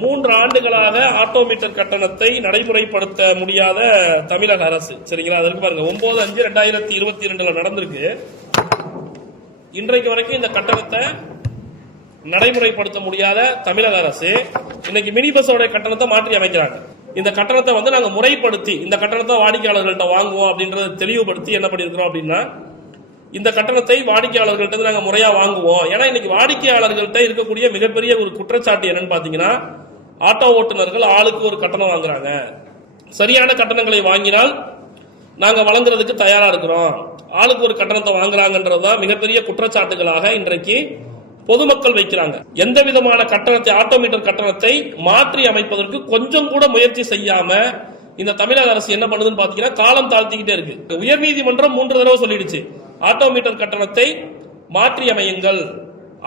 3 ஆண்டுகளாக ஆட்டோமீட்டர் கட்டணத்தை நடைமுறைப்படுத்த முடியாத தமிழக அரசு. சரிங்களா, அதற்கு பாருங்க 9/5/2022 நடந்திருக்கு. இன்றைக்கு வரைக்கும் இந்த கட்டணத்தை நடைமுறைப்படுத்த முடியாத தமிழக அரசு இன்னைக்கு மினி பஸ்ஸோட கட்டணத்தை மாற்றி அமைக்கிறாங்க. இந்த கட்டணத்தை நாங்க முறைப்படுத்தி இந்த கட்டணத்தை வாடிக்கையாளர்கள்ட்ட வாங்குவோம் அப்படின்றத தெளிவுபடுத்தி என்ன பண்ணிருக்கிறோம் அப்படின்னா, இந்த கட்டணத்தை வாடிக்கையாளர்கள்ட்ட நாங்க முறையா வாங்குவோம். ஏன்னா இன்னைக்கு வாடிக்கையாளர்கள்ட்ட இருக்கக்கூடிய மிகப்பெரிய ஒரு குற்றச்சாட்டு என்னன்னு பாத்தீங்கன்னா, ஆட்டோ ஓட்டுநர்கள் ஆளுக்கு ஒரு கட்டணம் வாங்குறாங்க. சரியான கட்டணங்களை வாங்கினால் நாங்க வழங்குறதுக்கு தயாரா இருக்கிறோம். ஆளுக்கு ஒரு கட்டணத்தை வாங்குறாங்கன்றதுதான் மிகப்பெரிய குற்றச்சாட்டுகளாக இன்றைக்கு பொதுமக்கள் வைக்கிறாங்க. எந்த விதமான கட்டணத்தை ஆட்டோமீட்டர் கட்டணத்தை மாற்றி அமைப்பதற்கு கொஞ்சம் கூட முயற்சி செய்யாம இந்த தமிழக அரசு என்ன பண்ணுதுன்னு பாத்தீங்கன்னா, காலம் தாழ்த்திக்கிட்டே இருக்கு. உயர்நீதிமன்றம் 3 தடவை சொல்லிடுச்சு, ஆட்டோமீட்டர் கட்டணத்தை மாற்றி அமையுங்கள்,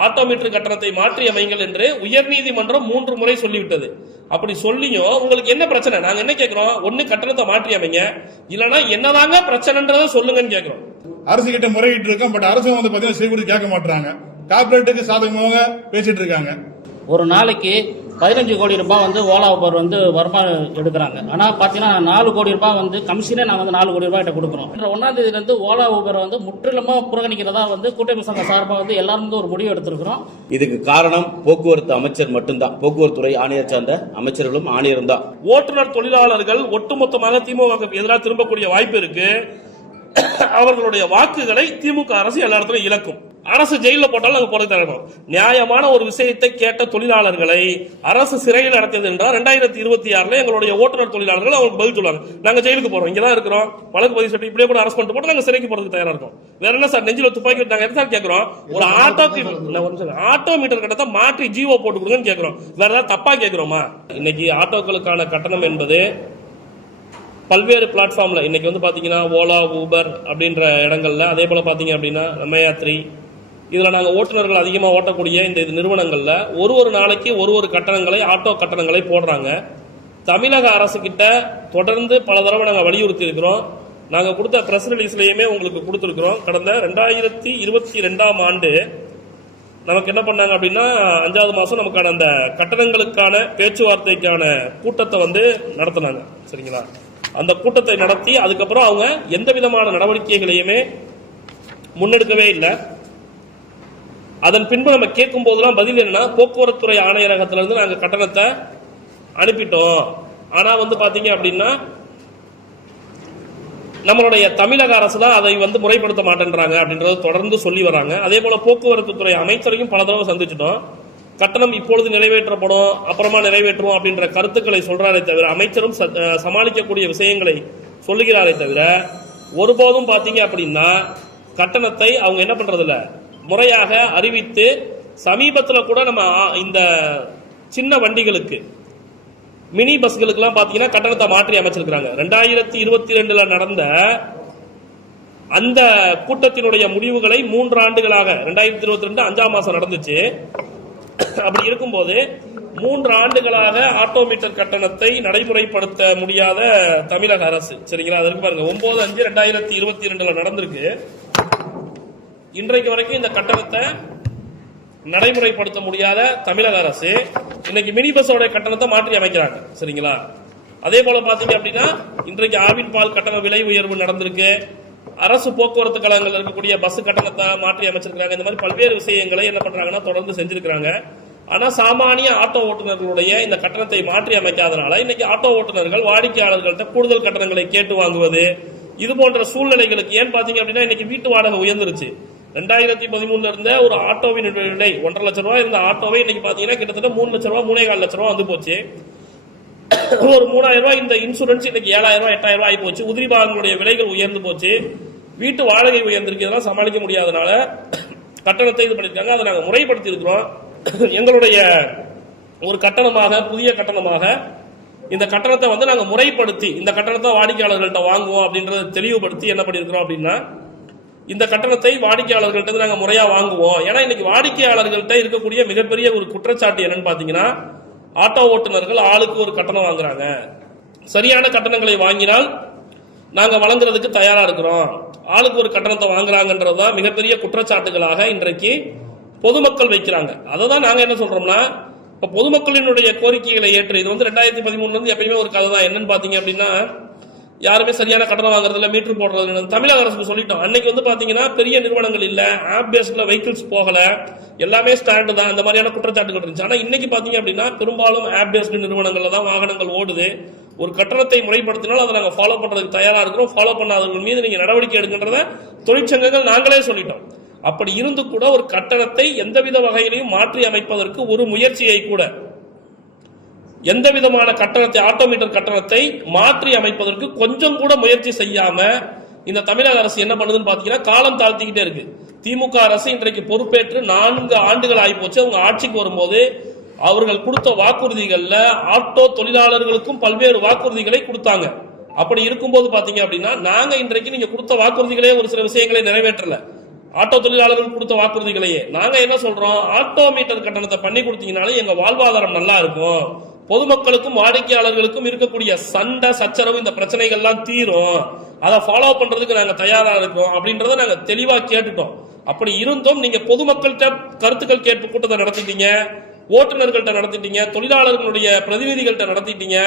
ஆட்டோமீட்டர் கட்டணத்தை மாற்றி அமையுங்கள் என்று உயர்நீதிமன்றம் 3 முறை சொல்லிவிட்டது. அப்படி சொல்லியும் உங்களுக்கு என்ன பிரச்சனை? நாங்க என்ன கேட்கிறோம், ஒண்ணு கட்டணத்தை மாற்றி அமைங்க, இல்லனா என்னதாங்க பிரச்சனைன்றதை சொல்லுங்கன்னு கேட்கிறோம். அரசு கிட்ட முறையிட்டு இருக்கோம். பட் அரசு பாத்தீங்கன்னா செய்வது கேட்க மாட்டாங்க. கார்பரேட்டுக்கு சாதகமாக பேசிட்டு இருக்காங்க. ஒரு நாளைக்கு 15 கோடி ரூபாய் ஓலா ஊபர் வருமானம் எடுக்கிறாங்க. ஆனா பாத்தீங்கன்னா 4 கோடி ரூபாய் கமிஷனே நான் 4 கோடி ரூபாய் கிட்ட கொடுக்குறோம். 1ஆம் தேதியிலிருந்து ஓலா ஊபர் முற்றிலுமா புறக்கணிக்கிறதா கூட்டமைப்பு சங்க சார்பா எல்லாரும் ஒரு முடிவு எடுத்திருக்கிறோம். இதுக்கு காரணம் போக்குவரத்து அமைச்சர் மட்டும்தான். போக்குவரத்து துறை ஆணையர் சார்ந்த அமைச்சர்களும் ஆணையரும் தான். ஓட்டுநர் தொழிலாளர்கள் ஒட்டுமொத்தமாக திமுக எதிராக திரும்பக்கூடிய வாய்ப்பு இருக்கு. அவர்களுடைய வாக்குகளை திமுக அரசு எல்லா இடத்துலையும் இழக்கும். அரசு ஜெயில போட்டாலும் நாங்க போறது தரணும். நியாயமான ஒரு விஷயத்தை கேட்ட தொழிலாளர்களை அரசு சிறையில் நடத்தியது என்றால் 2026 எங்களுடைய ஓட்டுநர் தொழிலாளர்கள் அவங்களுக்கு பதில் சொல்லுவாங்க, நாங்க ஜெயிலுக்கு போறோம், இங்கதான் இருக்கிறோம், வழக்கு பதிவு சொல்லி இப்படியே கூட அரசு பண்ணிட்டு போட்டு நாங்க சிறைக்கு போறதுக்கு தயாரா இருக்கோம். வேற என்ன சார், நெஞ்சில துப்பாக்கி நாங்க என்ன சார் கேட்கிறோம்? ஒரு ஆட்டோமீட்டர் கட்டணத்தை மாற்றி ஜிஓ போட்டு கொடுங்கன்னு கேட்கிறோம். வேற ஏதாவது தப்பா கேட்கிறோமா? இன்னைக்கு ஆட்டோக்களுக்கான கட்டணம் என்பது பல்வேறு பிளாட்ஃபார்ம்ல இன்னைக்கு பாத்தீங்கன்னா ஓலா ஊபர் அப்படின்ற இடங்கள்ல, அதே போல பாத்தீங்க அப்படின்னா நம்மயாத்ரி, இதுல நாங்க ஓட்டுநர்கள் அதிகமா ஓட்டக்கூடிய இந்த நிறுவனங்கள்ல ஒரு நாளைக்கு ஒரு கட்டணங்களை ஆட்டோ கட்டணங்களை போடுறாங்க. தமிழக அரசு கிட்ட தொடர்ந்து பல தடவை நாங்க வலியுறுத்தி இருக்கிறோம். நாங்க கொடுத்த பிரஸ் ரிலீஸ்லயுமே உங்களுக்கு கொடுத்திருக்கிறோம். கடந்த 2022ஆம் ஆண்டு நமக்கு என்ன பண்ணாங்க அப்படின்னா, 5வது மாசம் நமக்கான அந்த கட்டணங்களுக்கான பேச்சுவார்த்தைக்கான கூட்டத்தை நடத்தினாங்க. சரிங்களா, அந்த கூட்டத்தை நடத்தி அதுக்கப்புறம் அவங்க எந்த விதமான நடவடிக்கைகளையுமே முன்னெடுக்கவே இல்லை. அதன் பின்பு நம்ம கேட்கும் போதெல்லாம் பதில் என்னன்னா, போக்குவரத்துறை ஆணையரகத்திலிருந்து நாங்க கட்டணத்தை அனுப்பிட்டோம், ஆனா பாத்தீங்க அப்படின்னா நம்மளுடைய தமிழக அரசு தான் அதை முறைப்படுத்த மாட்டேன்றாங்க அப்படின்றத தொடர்ந்து சொல்லி வராங்க. அதே போல போக்குவரத்து துறை அமைச்சரையும் பல தடவை சந்திச்சிட்டோம். கட்டணம் இப்பொழுது நிறைவேற்றப்படும், அப்புறமா நிறைவேற்றுவோம் அப்படின்ற கருத்துக்களை சொல்றாரே தவிர, அமைச்சரும் சமாளிக்கக்கூடிய விஷயங்களை சொல்லுகிறாரே தவிர, ஒருபோதும் பாத்தீங்க அப்படின்னா கட்டணத்தை அவங்க என்ன பண்றது இல்ல, முறையாக அறிவித்து சமீபத்தில் கூட நம்ம இந்த சின்ன வண்டிகளுக்கு மினி பஸ்களுக்கு எல்லாம் பாத்தீங்கன்னா கட்டணத்தை மாற்றி அமைச்சிருக்காங்க. 2022 நடந்த அந்த கூட்டத்தினுடைய முடிவுகளை 3 ஆண்டுகளாக 2022 5ஆம் மாசம் நடந்துச்சு. அப்படி இருக்கும்போது 3 ஆண்டுகளாக ஆட்டோமீட்டர் கட்டணத்தை நடைமுறைப்படுத்த முடியாத தமிழக அரசு. சரிங்களா, அதற்கு பாருங்க 9/5/2022 நடந்திருக்கு. இன்றைக்கு வரைக்கும் இந்த கட்டணத்தை நடைமுறைப்படுத்த முடியாத தமிழக அரசு இன்னைக்கு மினி பஸ்ஸோட கட்டணத்தை மாற்றி அமைக்கிறாங்க. சரிங்களா, அதே போல பாத்தீங்க அப்படின்னா இன்றைக்கு ஆவின் பால் கட்டண விலை உயர்வு நடந்திருக்கு. அரசு போக்குவரத்து கழகங்கள் இருக்கக்கூடிய பஸ் கட்டணத்தை மாற்றி அமைச்சிருக்காங்க. இந்த மாதிரி பல்வேறு விஷயங்களை என்ன பண்றாங்கன்னா தொடர்ந்து செஞ்சிருக்காங்க. ஆனா சாமானிய ஆட்டோ ஓட்டுநர்களுடைய இந்த கட்டணத்தை மாற்றி அமைக்காதனால இன்னைக்கு ஆட்டோ ஓட்டுநர்கள் வாடிக்கையாளர்கள்ட்ட கூடுதல் கட்டணங்களை கேட்டு வாங்குவது, இது போன்ற சூழ்நிலைகளுக்கு ஏன் பாத்தீங்க அப்படின்னா இன்னைக்கு வீட்டு வாடகை உயர்ந்துருச்சு. 2013 இருந்த ஒரு ஆட்டோவின் விலை 1.5 லட்சம் ரூபாய் இருந்த ஆட்டோவை இன்னைக்கு பாத்தீங்கன்னா கிட்டத்தட்ட 3 லட்சம் ரூபாய் 3.25 லட்சம் ரூபாய் போச்சு. ஒரு 3000 ரூபாய் இந்த இன்சூரன்ஸ் இன்னைக்கு 7000 ரூபாய் 8000 ரூபாய் ஆகி போச்சு. உதிரி பாகங்களுடைய விலைகள் உயர்ந்து போச்சு. வீட்டு வாடகை உயர்ந்திருக்கிறதெல்லாம் சமாளிக்க முடியாதனால கட்டணத்தை இது பண்ணிருக்காங்க. அதை நாங்க முறைப்படுத்தி இருக்கிறோம். எங்களுடைய ஒரு கட்டணமாக, புதிய கட்டணமாக இந்த கட்டணத்தை நாங்க முறைப்படுத்தி இந்த கட்டணத்தை வாடிக்கையாளர்கள்ட்ட வாங்குவோம் அப்படின்றத தெளிவுபடுத்தி என்ன பண்ணிருக்கிறோம் அப்படின்னா, இந்த கட்டணத்தை வாடிக்கையாளர்கள்ட்ட நாங்க முறையா வாங்குவோம். ஏன்னா இன்னைக்கு வாடிக்கையாளர்கள்ட்ட இருக்கக்கூடிய மிகப்பெரிய ஒரு குற்றச்சாட்டு என்னன்னு பாத்தீங்கன்னா, ஆட்டோ ஓட்டுநர்கள் ஆளுக்கு ஒரு கட்டணம் வாங்குறாங்க. சரியான கட்டணங்களை வாங்கினால் நாங்க வழங்குறதுக்கு தயாரா இருக்கிறோம். ஆளுக்கு ஒரு கட்டணத்தை வாங்குறாங்கன்றதுதான் மிகப்பெரிய குற்றச்சாட்டுகளாக இன்றைக்கு பொதுமக்கள் வைக்கிறாங்க. அதை தான் நாங்க என்ன சொல்றோம்னா, இப்ப பொதுமக்களினுடைய கோரிக்கைகளை ஏற்று இது வந்து 2013 இருந்து எப்பயுமே ஒரு கதை தான். என்னன்னு பாத்தீங்க அப்படின்னா, யாருமே சரியான கட்டணம் வாங்குறது இல்ல, மீட்டர் போடுறது இல்ல. தமிழக அரசுக்கு சொல்லிட்டோம். அன்னைக்கு வந்து பாத்தீங்கன்னா பெரிய நிறுவனங்கள் இல்ல, ஆப் பேஸ்ட்ல வெஹிக்கிள்ஸ் போகல, எல்லாமே ஸ்டாண்டு தான், அந்த மாதிரியான குற்றச்சாட்டுகள் இருந்துச்சு. ஆனா இன்னைக்கு பாத்தீங்க அப்படின்னா பெரும்பாலும் ஆப் பேஸ்டு நிறுவனங்கள்ல தான் வாகனங்கள் ஓடுது. ஒரு கட்டணத்தை முறைப்படுத்தினால் அதை நாங்க ஃபாலோ பண்றதுக்கு தயாரா இருக்கிறோம். ஃபாலோ பண்ணாதவர்கள் மீது நீங்க நடவடிக்கை எடுக்கின்றத தொழிற்சங்கங்கள் நாங்களே சொல்லிட்டோம். அப்படி இருந்து கூட ஒரு கட்டணத்தை எந்தவித வகையிலையும் மாற்றி அமைப்பதற்கு ஒரு முயற்சியை கூட, எந்த விதமான கட்டணத்தை, ஆட்டோமீட்டர் கட்டணத்தை மாற்றி அமைப்பதற்கு கொஞ்சம் கூட முயற்சி செய்யாம இந்த தமிழக அரசு என்ன பண்ணுதுன்னு பாத்தீங்கன்னா காலம் தாழ்த்திக்கிட்டே இருக்கு. திமுக அரசு இன்றைக்கு பொறுப்பேற்று 4 ஆண்டுகள் ஆகி போச்சு. அவங்க ஆட்சிக்கு வரும்போது அவர்கள் கொடுத்த வாக்குறுதிகள்ல ஆட்டோ தொழிலாளர்களுக்கும் பல்வேறு வாக்குறுதிகளை கொடுத்தாங்க. அப்படி இருக்கும்போது பாத்தீங்க அப்படின்னா நாங்க இன்றைக்கு நீங்க கொடுத்த வாக்குறுதிகளே ஒரு சில விஷயங்களை நிறைவேற்றல. ஆட்டோ தொழிலாளர்கள் கொடுத்த வாக்குறுதிகளையே நாங்க என்ன சொல்றோம், ஆட்டோ மீட்டர் கட்டணத்தை பண்ணி கொடுத்தீங்கனாலே எங்க வாழ்வாதாரம் நல்லா இருக்கும், பொதுமக்களுக்கும் வாடிக்கையாளர்களுக்கும் இருக்கக்கூடிய சண்டை சச்சரவு இந்த பிரச்சனைகள்லாம் தீரும், அதை ஃபாலோ பண்றதுக்கு நாங்க தயாரா இருக்கோம் அப்படின்றத நாங்க தெளிவா கேட்டுட்டோம். அப்படி இருந்தும் நீங்க பொதுமக்கள்கிட்ட கருத்துக்கள் கேட்பு கூட்டத்தை நடத்திட்டீங்க, ஓட்டுநர்கள்ட்ட நடத்திட்டீங்க, தொழிலாளர்களுடைய பிரதிநிதிகள்கிட்ட நடத்திட்டீங்க.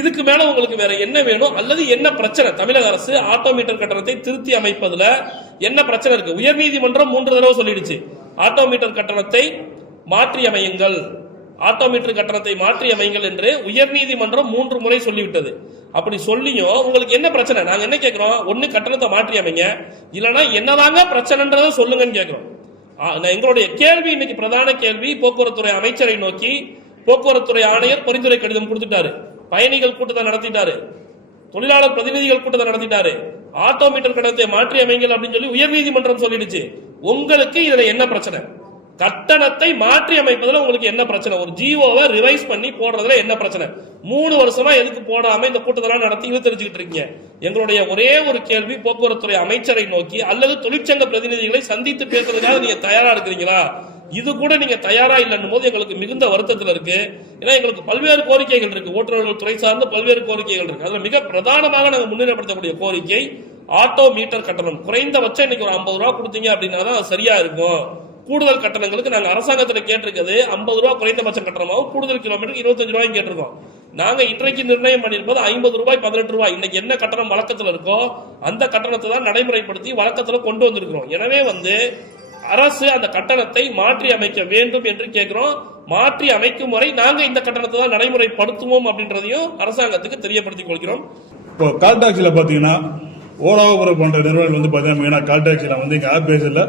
இதுக்கு மேல உங்களுக்கு வேற என்ன வேணும் அல்லது என்ன பிரச்சனை? தமிழக அரசு ஆட்டோமீட்டர் கட்டணத்தை திருத்தி அமைப்பதுல என்ன பிரச்சனை இருக்கு? உயர்நீதிமன்றம் 3 தடவை சொல்லிடுச்சு, ஆட்டோமீட்டர் கட்டணத்தை மாற்றி அமையுங்கள், ஆட்டோமீட்டர் கட்டணத்தை மாற்றி அமையுங்கள் என்று உயர்நீதிமன்றம் 3 முறை சொல்லிவிட்டது. அப்படி சொல்லியும் உங்களுக்கு என்ன பிரச்சனை? நாங்க என்ன கேட்கிறோம், ஒண்ணு கட்டணத்தை மாற்றி அமைங்க, இல்லைன்னா என்னதாங்க பிரச்சனைன்றதை சொல்லுங்கன்னு கேட்கிறோம். எங்களுடைய கேள்வி இன்னைக்கு பிரதான கேள்வி, போக்குவரத்துறை அமைச்சரை நோக்கி போக்குவரத்துறை ஆணையர் பரிந்துரை கடிதம் கொடுத்துட்டாரு, பயணிகள் கூட்டத்தை நடத்திட்டாரு, தொழிலாளர் பிரதிநிதிகள் கூட்டத்தை நடத்திட்டாரு, ஆட்டோமீட்டர் கட்டணத்தை மாற்றி அமைங்கள் அப்படின்னு சொல்லி உயர்நீதிமன்றம் சொல்லிடுச்சு. உங்களுக்கு இதுல என்ன பிரச்சனை? கட்டணத்தை மாற்றி அமைப்பதில் உங்களுக்கு என்ன பிரச்சனை? ஒரு ஜிஓவை ரிவைஸ் பண்ணி போடுறதுல என்ன பிரச்சனை? 3 வருஷமா எதுக்கு போடாம இந்த கூட்டத்தெல்லாம் நடத்தி இழுத்தரிச்சுக்கிட்டு இருக்கீங்க? எங்களுடைய ஒரே ஒரு கேள்வி, போக்குவரத்துறை அமைச்சரை நோக்கி அல்லது தொழிற்சங்க பிரதிநிதிகளை சந்தித்து பேசுறதுக்காக நீங்க தயாரா இருக்கிறீங்களா? இது கூட நீங்க தயாரா இல்லைன்னும் போது எங்களுக்கு மிகுந்த வருத்தத்தில் இருக்கு. ஏன்னா எங்களுக்கு பல்வேறு கோரிக்கைகள் இருக்கு, ஓட்டுநர்கள் துறை சார்ந்த பல்வேறு கோரிக்கைகள் இருக்கு. அதுல மிக பிரதானமாக நாங்கள் முன்னிலைப்படுத்தக்கூடிய கோரிக்கை ஆட்டோ மீட்டர் கட்டணம். குறைந்தபட்சம் இன்னைக்கு ஒரு 50 ரூபா கொடுத்தீங்க அப்படின்னா தான் சரியா இருக்கும். கூடுதல் கட்டணங்களுக்கு நாங்க அரசாங்கத்தில் கேட்டிருக்கிறது 50 ரூபாய் குறைந்தபட்சம் கட்டணமாகவும் கூடுதல் கிலோமீட்டருக்கு 25 ரூபாயும் கேட்டிருக்கோம். நாங்க இன்றைக்கு நிர்ணயம் பண்ணியிருப்பது 50 ரூபாய் 18 ரூபாய். இன்னைக்கு என்ன கட்டணம் வழக்கத்தில் இருக்கோ அந்த கட்டணத்தை தான் நடைமுறைப்படுத்தி வழக்கத்தில் கொண்டு வந்திருக்கிறோம். எனவே அரசு அந்த கட்டணத்தை மாற்றி அமைக்க வேண்டும் என்று கேட்கிறோம். மாற்றி அமைக்கும் வரை நாங்க இந்த கட்டணத்தை தான் நடைமுறைப்படுத்துவோம் அப்படின்றதையும் அரசாங்கத்துக்கு தெரியப்படுத்திக் கொள்கிறோம். இப்போ கால் டாக்ஸில பாத்தீங்கன்னா ஓலா ஊபர் போன்ற நிறுவனங்கள் வந்து பாத்தீங்கன்னா மெயினா கால் டாக்ஸில வந்து இங்க ஆப் பேஸ்ல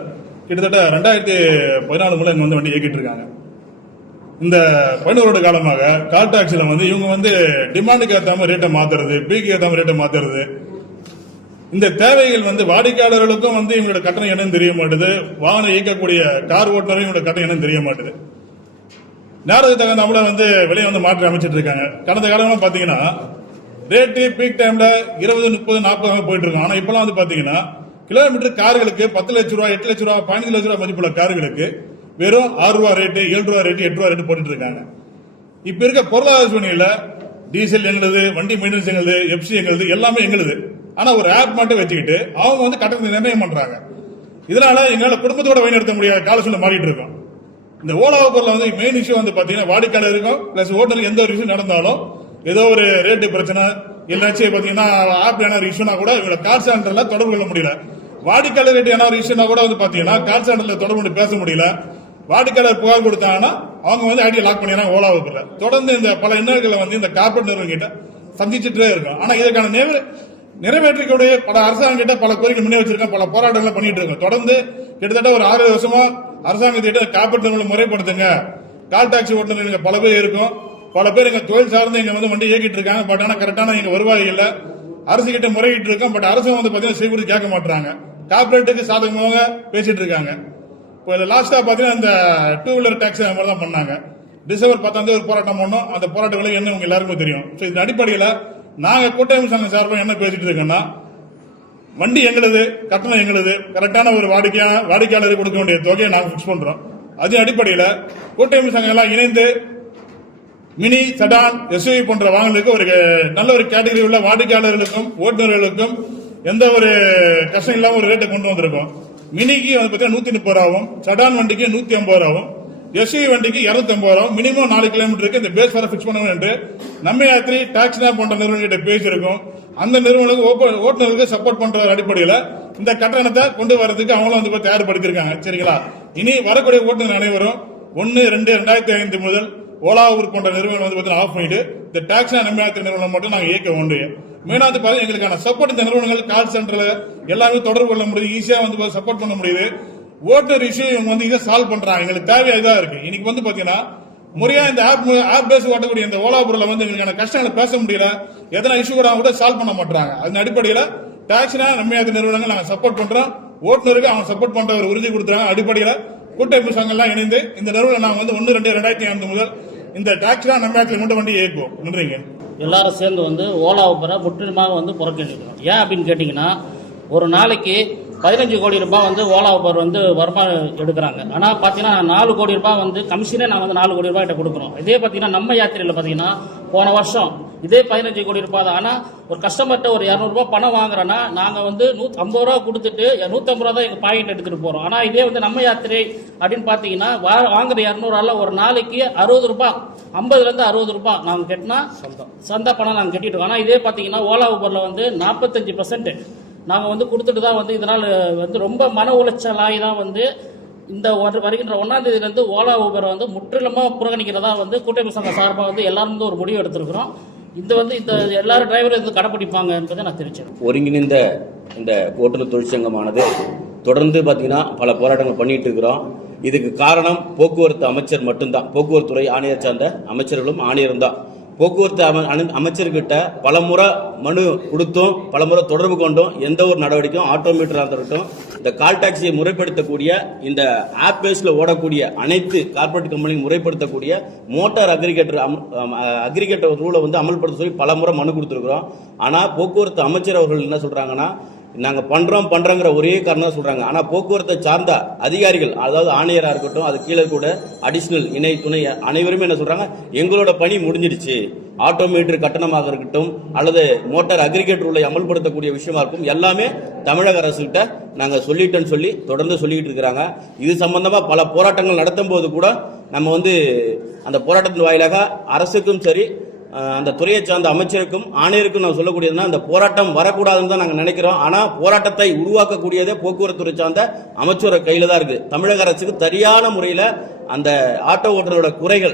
கிட்டத்தட்ட 2014 முதல்ல இங்க வந்து வண்டி இயக்கிட்டு இருக்காங்க. இந்த 11 வருட காலமாக கால் டாக்ஸில வந்து இவங்க வந்து டிமாண்டுக்கு ஏற்றாம ரேட்டை மாத்துறது, பீக்கு ஏற்றாம ரேட்டை மாத்துறது, இந்த தேவைகள் வந்து வாடிக்கையாளர்களுக்கும் வந்து இவங்களோட கட்டணம் என்னன்னு தெரிய மாட்டுது, வாகனம் இயக்கக்கூடிய கார் ஓட்டுநரும் இவங்களோட கட்டணம் என்னன்னு தெரிய மாட்டுது. நேரத்துக்கு தகுந்தாப்புல வந்து விலையை வந்து மாற்றி அமைச்சிட்டு இருக்காங்க. கடந்த காலம் பாத்தீங்கன்னா ரேட்டு பீக் டைம்ல 20, 30, 40 போயிட்டு இருக்கும். ஆனா இப்பெல்லாம் வந்து பாத்தீங்கன்னா கிலோமீட்டர் கார்களுக்கு 10 லட்சம் ரூபாய், 8 லட்சம் ரூபாய், 15 லட்சம் ரூபாய் மதிப்புள்ள கார்களுக்கு வெறும் 6 ரூபாய் ரேட்டு, 7 ரூபாய் ரேட்டு, 8 ரூபாய் ரேட்டு போட்டுட்டு இருக்காங்க. இப்ப இருக்க பொருளாதார சூழ்நிலையில டீசல் எங்களுது, வண்டி மெயின்டெனன்ஸ் எங்களுது, எஃப்சி எங்களுது, எல்லாமே எங்களுது. ஆனா ஒரு ஆப் மட்டும் வச்சுக்கிட்டு அவங்க வந்து கட்டணத்தை நிர்ணயம் பண்றாங்க. இதனால எங்களால குடும்பத்தோட வழிநடத்த முடியாத கால சூழ்நிலை மாறிட்டு இருக்கோம். இந்த ஓலா ஊபர்ல வந்து மெயின் இஷ்யூ வந்து பாத்தீங்கன்னா வாடிக்கையாளர் இருக்கும் பிளஸ் ஓட்டருக்கு எந்த ஒரு விஷயம் நடந்தாலும் ஏதோ ஒரு ரேட்டு பிரச்சனை இல்லாச்சும் பாத்தீங்கன்னா ஆப் என்ன ஒரு இஷ்யூனா கூட இவங்க கால் சென்டர்ல தொடர்பு கொள்ள முடியல. வாடிக்கையாளர் ரேட்டு என்ன ஒரு இஷ்யூனா கூட வந்து பாத்தீங்கன்னா கால் சென்டர்ல தொடர்பு கொண்டு பேச முடியல. வாடிக்கையாளர் புகார் கொடுத்தாங்கன்னா அவங்க வந்து ஐடியா லாக் பண்ணிடுறாங்க ஓலா ஊபர்ல. தொடர்ந்து இந்த பல இன்னல்களை வந்து இந்த கார்பரேட் நிறுவனம் கிட்ட சந்திச்சுட்டே இருக்கும். ஆனா இதற்கான நிறைவேற்றிக்கூடிய பல அரசாங்கம் கிட்ட பல கோரிக்கை முன்னே வச்சிருக்கோம், பல போராட்டங்களை பண்ணிட்டு இருக்கோம். தொடர்ந்து கிட்டத்தட்ட ஒரு 6 வருஷமா அரசாங்கத்திட்ட கார்பரேட் நிறுவனம் முறைப்படுத்துங்க, கால் டாக்ஸி ஓட்டுநர் பல பேர் இருக்கும், பல பேர் எங்க தொழில் சார்ந்து இங்க வந்து வண்டி இயக்கிட்டு இருக்காங்க. பட் ஆனா கரெக்டான எங்க வருவாய் இல்ல, அரசு கிட்ட முறையிட்டு இருக்கோம். பட் அரசு வந்து பாத்தீங்கன்னா செய்தி கேட்க மாட்டாங்க, கார்பரேட்டுக்கு சாதகமாக பேசிட்டு இருக்காங்க. இப்போ லாஸ்டா பாத்தீங்கன்னா இந்த 2 வீலர் டாக்ஸி மாதிரி தான் பண்ணாங்க. டிசம்பர் 10 ஒரு போராட்டம் பண்ணோம். அந்த போராட்ட விலை என்ன உங்க எல்லாருக்கும் தெரியும். இந்த அடிப்படையில் நாங்க கூட்டமைப்பு சங்கம் சார்பாக என்ன பேசிட்டு இருக்கோம்னா, வண்டி எங்களுது, கட்டணம் எங்களுது, கரெக்டான ஒரு வாடிக்கையாளருக்கு கொடுக்க வேண்டிய தொகையை நாங்க பிக்ஸ் பண்றோம். அதன் அடிப்படையில் கூட்டமைப்பு சங்கம் எல்லாம் இணைந்து மினி, செடான், எஸ்யூவி போன்ற வாகனங்களுக்கு ஒரு நல்ல ஒரு கேட்டகரி உள்ள வாடிக்கையாளர்களுக்கும் ஓட்டுநர்களுக்கும் எந்த ஒரு கஷ்டம் இல்லாம ஒரு ரேட்டை கொண்டு வந்திருக்கோம். மினிக்கு வந்து 130 ரூபாவும், செடான் வண்டிக்கு 150 ரூபாவும், எஸ்யூவி வண்டிக்கு 250 ரூபா மினிமம் 4 கிலோமீட்டருக்கு இந்த பேஸ் ஃபேரை பிக்ஸ் பண்ணணும் என்று நம்ம யாத்திரி டாக்ஸினா போன்ற நிறுவனங்கிட்ட பேசியிருக்கோம். அந்த நிறுவனங்களுக்கு ஓட்டுநருக்கு சப்போர்ட் பண்ற அடிப்படையில் இந்த கட்டணத்தை கொண்டு வரதுக்கு அவங்களும் வந்து தயார்படுத்திருக்காங்க. சரிங்களா? இனி வரக்கூடிய ஓட்டுநர் அனைவரும் 1/2/2005 முதல் ஓலா ஊபர் போன்ற நிறுவனம் வந்து ஆஃப் பண்ணிட்டு இந்த டாக்ஸினா நம்ம யாத்திரை நிறுவனம் மட்டும் நாங்கள் இயக்க வேண்டிய மெயினாக பாருங்க எங்களுக்கான சப்போர்ட் இந்த நிறுவனங்கள் கால் சென்டர்ல எல்லாமே தொடர்பு கொள்ள முடியுது, ஈஸியா வந்து சப்போர்ட் பண்ண முடியுது. ஓட்டர் இஷ்யூ இவங்க வந்து இதை சால்வ் பண்றாங்க. எங்களுக்கு தேவையா இதா இருக்கு. இன்னைக்கு வந்து பாத்தீங்கன்னா முறையா இந்த ஆப் பேஸ் ஓட்டக்கூடிய இந்த ஓலா ஊபர்ல வந்து எங்களுக்கான கஷ்டங்களை பேச முடியல, எதனா இஷ்யூ கூட சால்வ் பண்ண மாட்டாங்க. அதன் அடிப்படையில் டாக்ஸினா நம்ம யாத்திரை நிறுவனங்கள் நாங்கள் சப்போர்ட் பண்றோம். ஓட்டுநருக்கு அவங்க சப்போர்ட் பண்ற ஒரு உறுதி கொடுத்துறாங்க. அடிப்படையில் கூட்டமைப்பு சங்கம்லாம் இணைந்து இந்த நிறுவனம் நாங்கள் வந்து 1/2/2005 முதல் இந்த டாக்ஸினா நம்ம யாத்திரை மட்டும் வண்டி இயக்குவோம். நன்றிங்க. எல்லாரும் சேர்ந்து வந்து ஓலா ஊபரை முற்றிலுமாக வந்து புறக்கணிக்கணும். ஏன் அப்படின்னு கேட்டிங்கன்னா, ஒரு நாளைக்கு 15 கோடி ரூபாய் வந்து ஓலா ஊபர் வந்து வருமானம் எடுக்கிறாங்க. ஆனால் பார்த்தீங்கன்னா 4 கோடி ரூபாய் வந்து கமிஷனே நான் வந்து 4 கோடி ரூபாய் கிட்ட கொடுக்குறோம். இதே பார்த்தீங்கன்னா நம்ம யாத்திரையில் பார்த்தீங்கன்னா போன வருஷம் இதே 15 கோடி ரூபாய் தான். ஆனால் ஒரு கஸ்டமர்கிட்ட ஒரு 200 ரூபாய் பணம் வாங்குறோன்னா நாங்கள் வந்து 150 ரூபா கொடுத்துட்டு 150 ரூபா தான் எங்கள் பாக்கெட் எடுத்துகிட்டு போகிறோம். ஆனால் இதே வந்து நம்ம யாத்திரை அப்படின்னு பார்த்தீங்கன்னா வாங்குற 200 ஒரு நாளைக்கு 60 ரூபாய் 50லேருந்து 60 ரூபாய் நாங்கள் கட்டினா சந்தா பணம் நாங்கள் கட்டிட்டு. ஆனால் இதே பார்த்தீங்கன்னா ஓலா ஊபரில் வந்து 45% நாங்கள் வந்து கொடுத்துட்டு தான் வந்து இதனால் வந்து ரொம்ப மன உளைச்சலாகி தான் வந்து இந்த வருகின்ற 1ஆம் தேதியிலேருந்து ஓலா ஊபரை வந்து முற்றிலுமாக புறக்கணிக்கிறதா வந்து கூட்டமைப்பு சங்க சார்பாக வந்து எல்லாரும் வந்து ஒரு முடிவு எடுத்திருக்கிறோம். இந்த எல்லாரும் டிரைவரும் வந்து கடைப்பிடிப்பாங்க என்பதை நான் தெரிவிச்சேன். ஒருங்கிணைந்த இந்த ஓட்டுநர் தொழிற்சங்கமானது தொடர்ந்து பார்த்தீங்கன்னா பல போராட்டங்கள் பண்ணிட்டு இருக்கிறோம். இதுக்கு காரணம் போக்குவரத்து அமைச்சர் மட்டும்தான். போக்குவரத்து துறை ஆணையர் சார்ந்த அமைச்சர்களும் ஆணையரும் தான். போக்குவரத்து அமைச்சர்கிட்ட பலமுறை மனு கொடுத்தும் பலமுறை தொடர்பு கொண்டும் எந்த ஒரு நடவடிக்கையும் ஆட்டோமீட்டராக இருக்கட்டும், இந்த கால் டாக்ஸியை முறைப்படுத்தக்கூடிய இந்த ஆப் பேஸ்ல ஓடக்கூடிய அனைத்து கார்பரேட் கம்பெனியும் முறைப்படுத்தக்கூடிய மோட்டார் அக்ரிகேட்டர் ரூலை வந்து அமல்படுத்த சொல்லி பலமுறை மனு கொடுத்துருக்கிறோம். ஆனால் போக்குவரத்து அமைச்சர் அவர்கள் என்ன சொல்றாங்கன்னா, நாங்க பண்றோங்கிற ஒரே காரணம் தான் சொல்றாங்க. ஆனா போக்குவரத்தை சார்ந்த அதிகாரிகள், அதாவது ஆணையரா இருக்கட்டும், அது கீழே கூட அடிஷனல் இணை துணை அனைவருமே என்ன சொல்றாங்க, எங்களோட பணி முடிஞ்சிடுச்சு. ஆட்டோமீட்டர் கட்டணமாக இருக்கட்டும் அல்லது மோட்டார் அக்ரிகேட்டர் ரூலை அமல்படுத்தக்கூடிய விஷயமா இருக்கும், எல்லாமே தமிழக அரசுகிட்ட நாங்க சொல்லிட்டோன்னு சொல்லி தொடர்ந்து சொல்லிட்டு இருக்கிறாங்க. இது சம்பந்தமா பல போராட்டங்கள் நடத்தும் போது கூட நம்ம வந்து அந்த போராட்டத்தின் வாயிலாக அரசுக்கும் சரி அந்த துறையை சார்ந்த அமைச்சருக்கும் ஆணையருக்கும் நான் சொல்லக்கூடியதுன்னா, இந்த போராட்டம் வரக்கூடாதுன்னு தான் நாங்கள் நினைக்கிறோம். ஆனால் போராட்டத்தை உருவாக்கக்கூடியதே போக்குவரத்து துறை சார்ந்த அமைச்சரோட கையில தான் இருக்கு. தமிழக அரசுக்கு சரியான முறையில் அந்த ஆட்டோ ஓட்டுநரோட குறைகள்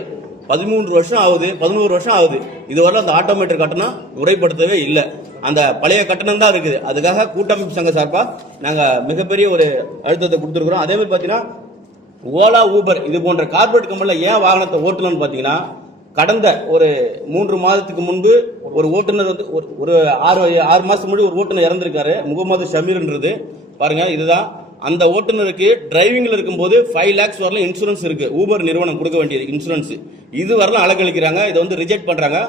13 வருஷம் ஆகுது, 11 வருஷம் ஆகுது, இதுவரை அந்த ஆட்டோமீட்டர் கட்டணம் முறைப்படுத்தவே இல்லை. அந்த பழைய கட்டணம் தான் இருக்குது. அதுக்காக கூட்டமைப்பு சங்க சார்பா நாங்கள் மிகப்பெரிய ஒரு அழுத்தத்தை கொடுத்துருக்கிறோம். அதே மாதிரி பார்த்தீங்கன்னா ஓலா ஊபர் இது போன்ற கார்பரேட் கம்பெனியில் ஏன் வாகனத்தை ஓட்டணும்னு பார்த்தீங்கன்னா, கடந்த ஒரு 3 மாதத்துக்கு முன்பு ஒரு ஓட்டுநர் வந்து ஒரு 6 மாசத்துக்கு முன்னாடி ஒரு ஓட்டுநர் இறந்திருக்காரு, முகமது ஷமீர்ன்றது. பாருங்க, இதுதான் அந்த ஓட்டுநருக்கு டிரைவிங்ல இருக்கும்போது 5 lakhs வரல இன்சூரன்ஸ் இருக்கு. ஊபர் நிறுவனம் கொடுக்க வேண்டியது இன்சூரன்ஸ், இது வரல அலக்களிக்கிறாங்க. இதை வந்து ரிஜெக்ட் பண்றாங்க.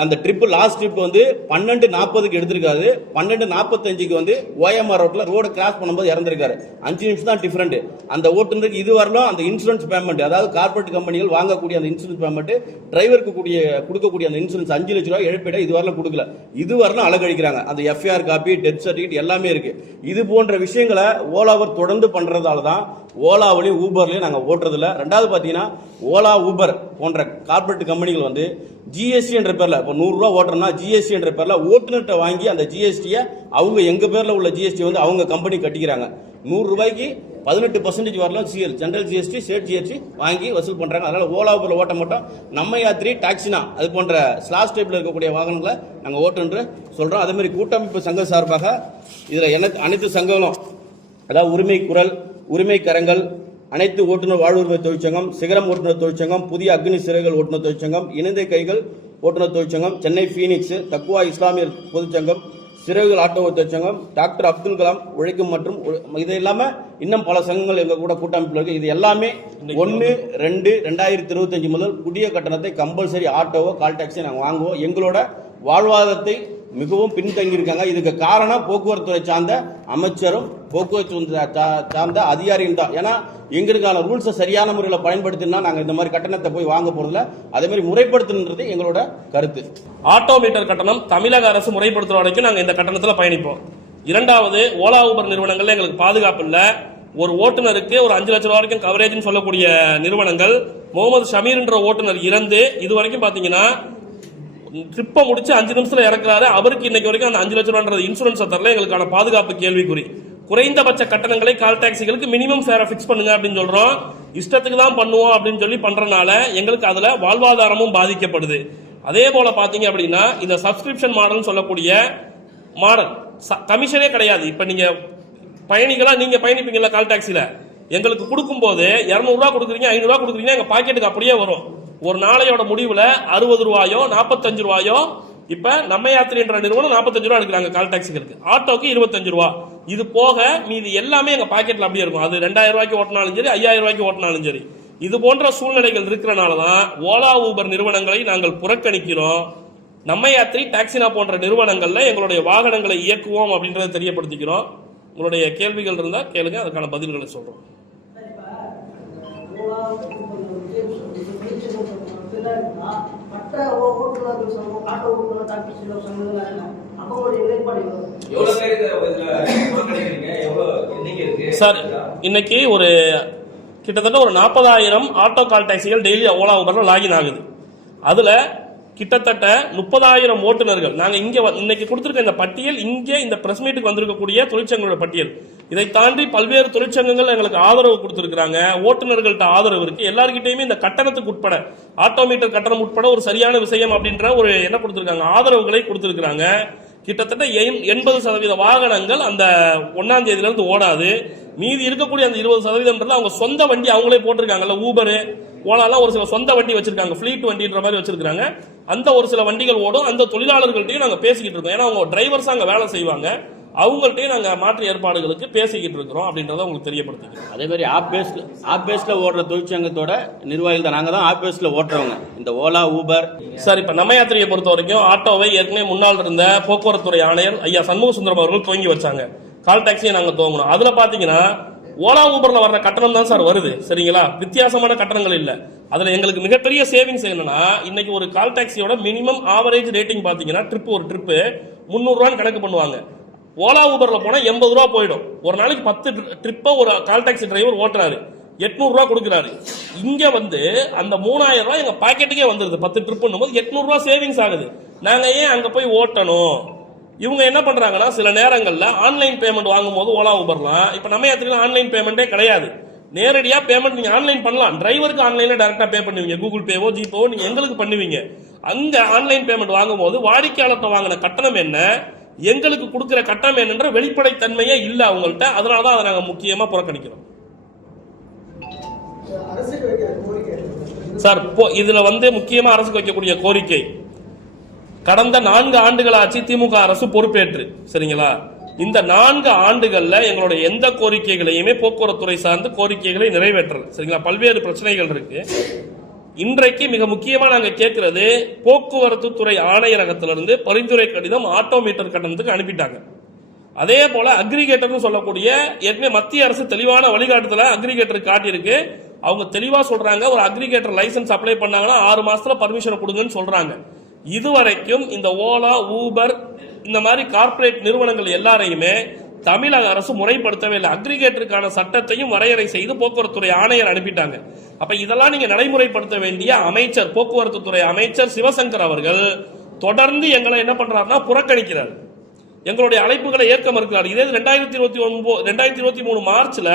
அந்த ட்ரிப் லாஸ்ட் ட்ரிப் வந்து 12:40 எடுத்திருக்காரு, 12:45 வந்து ஓஎம்ஆர் ரோட்ல ரோடு கிராஸ் பண்ணும்போது இறந்திருக்காரு. 5 நிமிஷம் தான் டிஃபரெண்ட். அந்த ஓட்டுநருக்கு இது வரலாம் அந்த இன்சூரன்ஸ் பேமெண்ட், அதாவது கார்பரேட் கம்பெனிகள் வாங்கக்கூடிய அந்த இன்சூரன்ஸ் பேமெண்ட், டிரைவருக்கு கொடுக்கக்கூடிய அந்த இன்சூரன்ஸ் 5 லட்சம் ரூபாய் இழப்பீட இது வரலாம் கொடுக்கல. இது வரலாம் அலகழிக்கிறாங்க. அந்த எஃப்ஐஆர் காப்பி, டெத் சர்டிபிகேட் எல்லாமே இருக்கு. இது போன்ற விஷயங்களை ஓலாவர் தொடர்ந்து பண்றதால தான் ஓலாவிலையும் ஊபர்லையும் நாங்கள் ஓட்டுறதில்ல. ரெண்டாவது பார்த்தீங்கன்னா, ஓலா ஊபர் போன்ற கார்பரேட் கம்பெனிகள் வந்து ஜிஎஸ்டி என்ற பேர்ல இப்போ 100 ரூபா ஓட்டுறோம்னா ஜிஎஸ்டி என்ற பேர்ல ஓட்டுநர்கிட்ட வாங்கி அந்த ஜிஎஸ்டியை அவங்க எங்க பேர்ல உள்ள ஜிஎஸ்டி வந்து அவங்க கம்பெனி கட்டிக்கிறாங்க. 100 ரூபாய்க்கு 18% வரலாம் ஜெனரல் ஜிஎஸ்டி, ஸ்டேட் ஜிஎஸ்டி வாங்கி வசூல் பண்றாங்க. அதனால ஓலா ஊபர் ஓட்ட மாட்டோம். நம்ம யாத்திரை, டாக்ஸினா அது போன்ற ஸ்லாஷ் டைப்ல இருக்கக்கூடிய வாகனங்களை நாங்கள் ஓட்டுன்னு சொல்றோம். அதே மாதிரி கூட்டமைப்பு சங்க சார்பாக இதுல அனைத்து சங்கங்களும், அதாவது உரிமை குரல், உரிமை கரங்கள், அனைத்து ஓட்டுநர் வாழ்வுரிமை தொழிற்சங்கம், சிகரம் ஓட்டுநர் தொழிற்சங்கம், புதிய அக்னி சிறைகள் ஓட்டுநர் தொழிற்சங்கம், இணைந்த கைகள் ஓட்டுநர் தொழிற்சங்கம், சென்னை பீனிக்ஸ், தக்குவா இஸ்லாமியர் பொதுச்சங்கம், சிறைகள் ஆட்டோ தொழிற்சங்கம், டாக்டர் அப்துல் கலாம் உழைக்கும் மற்றும் இது இல்லாம இன்னும் பல சங்கங்கள் எங்க கூட கூட்டமைப்பில் இருக்கு. இது எல்லாமே 1/2/2025 முதல் புதிய கட்டணத்தை கம்பல்சரி ஆட்டோவோ கால் டாக்ஸி நாங்கள் வாங்குவோம். எங்களோட வாழ்வாதாரத்தை மிகவும் பின்தங்கி இருக்காங்க. இதுக்கு காரணம் போக்குவரத்து துறை சார்ந்த அமைச்சரும் போக்குவரத்து சார்ந்த அதிகாரியும் தான். ஏன்னா எங்களுக்கான ரூல்ஸை சரியான முறையில் பயன்படுத்தினா நாங்கள் இந்த மாதிரி கட்டணத்தை போய் வாங்க போறதில்ல. அதே மாதிரி முறைப்படுத்துன்றது எங்களோட கருத்து. ஆட்டோமீட்டர் கட்டணம் தமிழக அரசு முறைப்படுத்துற வரைக்கும் நாங்கள் இந்த கட்டணத்தில் பயணிப்போம். இரண்டாவது, ஓலா ஊபர் நிறுவனங்கள்ல எங்களுக்கு பாதுகாப்பு இல்லை. ஒரு ஓட்டுநருக்கு ஒரு 5 லட்சம் ரூபாய் வரைக்கும் கவரேஜ்னு சொல்லக்கூடிய நிறுவனங்கள் முகமது ஷமீர்ன்ற ஓட்டுநர் இறந்து இது வரைக்கும் பாத்தீங்கன்னா ட்ரிப்பை முடிச்சு 5 நிமிஷத்துல இறக்குறாரு. அவருக்கு இன்னைக்கு வரைக்கும் அந்த 5 லட்சம் ரூபாய் இன்சூரன்ஸ் தரல. எங்களுக்கான பாதுகாப்பு கேள்விக்குறி. குறைந்தபட்ச கட்டணங்களை கால் டாக்ஸிகளுக்கு மினிமம் ஃபேரை ஃபிக்ஸ் பண்ணுங்க அப்படின்னு சொல்றோம். இஷ்டத்துக்கு தான் பண்ணுவோம் அப்படின்னு சொல்லி பண்றதுனால எங்களுக்கு அதுல வாழ்வாதாரமும் பாதிக்கப்படுது. அதே போல பாத்தீங்க அப்படின்னா இந்த சப்ஸ்கிரிப்ஷன் மாடல் சொல்லக்கூடிய மாடல் கமிஷனே கிடையாது. இப்ப நீங்க பயணிகளா நீங்க பயணிப்பீங்களா கால் டாக்ஸில, எங்களுக்கு கொடுக்கும் போது 200 ரூபாய் கொடுக்குறீங்க, 500 ரூபாய் கொடுக்குறீங்க, எங்க பாக்கெட்டுக்கு அப்படியே வரும். ஒரு நாளையோட முடிவுல 60 ரூபாயோ 45 ரூபாயோ, இப்ப நம்ம யாத்திரை என்ற நிறுவனம் 45 ரூபாய் எடுக்கிறாங்க கால் டாக்ஸிகளுக்கு, ஆட்டோக்கு 25 ரூபாய். இது போக மீது எல்லாமே எங்க பாக்கெட்ல அப்படியே இருக்கும். அது 2000 ரூபாய்க்கு ஓட்டினாலும் சரி, 5000 ரூபாய்க்கு ஓட்டினாலும் சரி. இது போன்ற சூழ்நிலைகள் இருக்கிறனாலதான் ஓலா ஊபர் நிறுவனங்களை நாங்கள் புறக்கணிக்கிறோம். நம்ம யாத்திரை டாக்ஸினா போன்ற நிறுவனங்கள்ல எங்களுடைய வாகனங்களை இயக்குவோம் அப்படின்றத தெரியப்படுத்திக்கிறோம். உங்களுடைய கேள்விகள் இருந்தா கேளுங்க, அதுக்கான பதில்களை சொல்றோம். சார் இன்னைக்கு ஒரு கிட்டத்தட்ட ஒரு 40,000 ஆட்டோ கால் டாக்ஸிகள் டெய்லி ஓலா ஊபர்ல லாகின் ஆகுது. அதுல கிட்டத்தட்ட 30,000 ஓட்டுநர்கள். நாங்க இங்க இன்னைக்கு கொடுத்திருக்க இந்த பட்டியல் இங்கே இந்த பிரஸ் மீட்டுக்கு வந்திருக்கக்கூடிய தொழிற்சங்களோட பட்டியல். இதை தாண்டி பல்வேறு தொழிற்சங்கங்கள் எங்களுக்கு ஆதரவு கொடுத்திருக்காங்க, ஓட்டுநர்கள்ட்ட ஆதரவு இருக்கு. எல்லார்கிட்டையுமே இந்த கட்டணத்துக்கு உட்பட ஆட்டோமீட்டர் கட்டணம் உட்பட ஒரு சரியான விஷயம் அப்படின்ற ஒரு என்ன கொடுத்திருக்காங்க, ஆதரவுகளை கொடுத்திருக்காங்க. கிட்டத்தட்ட 80% வாகனங்கள் அந்த 1ஆம் தேதியில இருந்து ஓடாது. மீதி இருக்கக்கூடிய அந்த 20% அவங்க சொந்த வண்டி அவங்களே போட்டிருக்காங்கல்ல, ஊபரு ஓலாலாம் ஒரு சில சொந்த வண்டி வச்சிருக்காங்க, ஃபிளீட் வண்டின்ற மாதிரி வச்சிருக்காங்க. அந்த ஒரு சில வண்டிகள் ஓடும். அந்த தொழிலாளர்கள்ட்டையும் நாங்க பேசிக்கிட்டு இருக்கோம். ஏன்னா அவங்க டிரைவர்ஸ் அங்க வேலை செய்வாங்க, அவங்கள்ட்டையும் நாங்க மாற்று ஏற்பாடுகளுக்கு பேசிக்கிட்டு இருக்கிறோம் அப்படின்றத உங்களுக்கு தெரியப்படுத்துகிறோம். அதே மாதிரி ஆப் பேஸ்ல ஓடுற தொழிற்சங்கத்தோட நிர்வாகிகள் தான் நாங்க தான் ஆப் பேஸ்ல ஓட்டுறவங்க. இந்த ஓலா ஊபர் சார் இப்ப நம்ம யாத்திரையை பொறுத்த வரைக்கும் ஆட்டோவை ஏற்கனவே முன்னால் இருந்த போக்குவரத்துறை ஆணையர் ஐயா சண்முக சுந்தரம் அவர்கள் துவங்கி வச்சாங்க. கால் டாக்ஸியை நாங்க துவங்கணும். அதுல பாத்தீங்கன்னா ஓலா ஊபர்ல வர்ற கட்டணம் தான் சார் வருது, சரிங்களா? வித்தியாசமான கட்டணங்கள் இல்ல. அதுல எங்களுக்கு மிகப்பெரிய சேவிங்ஸ் என்னன்னா, இன்னைக்கு ஒரு கால் டாக்ஸியோட மினிமம் ஆவரேஜ் ரேட்டிங் பாத்தீங்கன்னா ஒரு ட்ரிப் 300 ரூபான்னு கணக்கு பண்ணுவாங்க. ஓலா ஊபர்ல போனா 80 ரூபா போயிடும். ஒரு நாளைக்கு 10 ட்ரிப்ப ஒரு கால் டாக்ஸி டிரைவர் ஓட்டுறாரு, 800 ரூபா கொடுக்குறாரு. இங்க வந்து அந்த 3000 ரூபாய் எங்க பாக்கெட்டுக்கே வந்துருது. 10 ட்ரிப்னும் போது 800 ரூபாய் சேவிங்ஸ் ஆகுது. நாங்க ஏன் அங்க போய் ஓட்டணும்? இவங்க என்ன பண்றாங்கன்னா சில நேரங்கள்ல ஆன்லைன் பேமெண்ட் வாங்கும் போது ஓலா ஊபர்லாம், இப்ப நம்ம யாத்திரையில ஆன்லைன் பேமெண்டே கிடையாது. நேரடியா பேமெண்ட் நீங்க ஆன்லைன் பண்ணலாம். டிரைவருக்கு ஆன்லைன்ல டைரக்டா பே பண்ணுவீங்க, கூகுள் பேவோ ஜிபேவோ நீங்க எங்களுக்கு பண்ணுவீங்க. அங்க ஆன்லைன் பேமெண்ட் வாங்கும் போது வாடிக்கையாளர்கிட்ட வாங்கின கட்டணம் என்ன, எங்களுக்கு கொடுக்கிற கட்டணம் என்னன்ற வெளிப்படைத்தன்மையே இல்ல அவங்கள்ட்ட. அதனாலதான் அதை நாங்க முக்கியமா புறக்கணிக்கிறோம். சார் இதுல முக்கியமா அரசுக்கு வைக்கக்கூடிய கோரிக்கை, கடந்த 4 ஆண்டுகளாச்சு திமுக அரசு பொறுப்பேற்று, சரிங்களா? இந்த 4 ஆண்டுகள்ல எங்களுடைய எந்த கோரிக்கைகளையுமே போக்குவரத்துறை சார்ந்து கோரிக்கைகளை நிறைவேற்றல, சரிங்களா? பல்வேறு பிரச்சனைகள் இருக்கு. இன்றைக்கு மிக முக்கியமா நாங்க கேட்கிறது, போக்குவரத்து துறை ஆணையரகத்திலிருந்து பரிந்துரை கடிதம் ஆட்டோமீட்டர் கட்டணத்துக்கு அனுப்பிட்டாங்க. அதே போல அக்ரிகேட்டர் சொல்லக்கூடிய ஏற்கனவே மத்திய அரசு தெளிவான வழிகாட்டுதல அக்ரிகேட்டர் காட்டியிருக்கு. அவங்க தெளிவா சொல்றாங்க, ஒரு அக்ரிகேட்டர் லைசன்ஸ் அப்ளை பண்ணாங்கன்னா 6 மாசத்துல பர்மிஷன் கொடுங்கன்னு சொல்றாங்க. இதுவரைக்கும் இந்த ஓலா ஊபர் இந்த மாதிரி கார்ப்பரேட் நிறுவனங்கள் எல்லாரையுமே தமிழக அரசு முறைப்படுத்தவே இல்லை. அக்ரிகேட்டருக்கான சட்டத்தையும் வரையறை செய்து போக்குவரத்துறை ஆணையர் அனுப்பிட்டாங்க. அப்ப இதெல்லாம் நீங்க நடைமுறைப்படுத்த வேண்டிய அமைச்சர், போக்குவரத்து துறை அமைச்சர் சிவசங்கர் அவர்கள் தொடர்ந்து எங்களை என்ன பண்றாருன்னா புறக்கணிக்கிறார். எங்களுடைய அழைப்புகளை ஏற்க மறுக்கிறார். இதே 2023 மார்ச்ல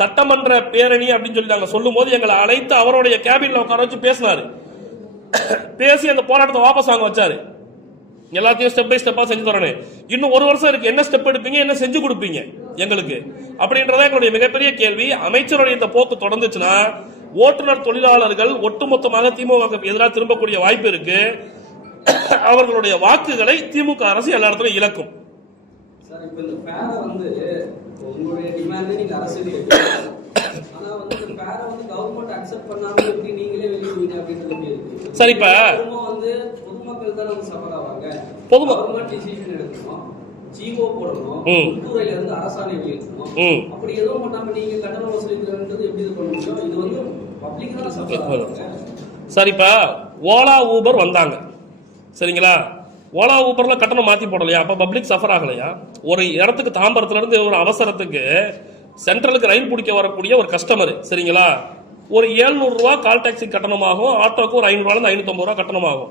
சட்டமன்ற பேரணி அப்படின்னு சொல்லி நாங்க சொல்லும் போது எங்களை அழைத்து அவருடைய கேபின்ல உட்கார வச்சு பேசினாரு. பேசி அந்த போராட்டத்தை வாபஸ் வாங்க வச்சாரு. எல்லாத்தையும் ஸ்டெப் பை ஸ்டெப்பா செஞ்சு தரணும். இன்னும் 1 வருஷம் இருக்கு, என்ன ஸ்டெப் எடுப்பீங்க, என்ன செஞ்சு கொடுப்பீங்க எங்களுக்கு அப்படின்றத எங்களுடைய மிகப்பெரிய கேள்வி. அமைச்சருடைய இந்த போக்கு தொடர்ந்துச்சுன்னா ஓட்டுநர் தொழிலாளர்கள் ஒட்டுமொத்தமாக திமுக எதிராக திரும்பக்கூடிய வாய்ப்பு இருக்கு. அவர்களுடைய வாக்குகளை திமுக அரசு எல்லா இடத்துலையும் இழக்கும். சரி, இப்ப சரிப்பா ஓலா ஊபர் வந்தாங்க, சரிங்களா? ஓலா ஊபர்ல கட்டணம் மாத்தி போடலையா? அப்ப பப்ளிக் சஃபர் ஆகலையா? ஒரு இடத்துக்கு தாம்பரத்துல இருந்து ஒரு அவசரத்துக்கு சென்ட்ரலுக்கு ரயில் பிடிக்க வரக்கூடிய ஒரு கஸ்டமர் சரிங்களா, ஒரு 700 ரூபா கால் டாக்ஸி கட்டணமாகும், ஆட்டோக்கு ஒரு 500 ரூபாய் 550 ரூபா கட்டணமாகும்.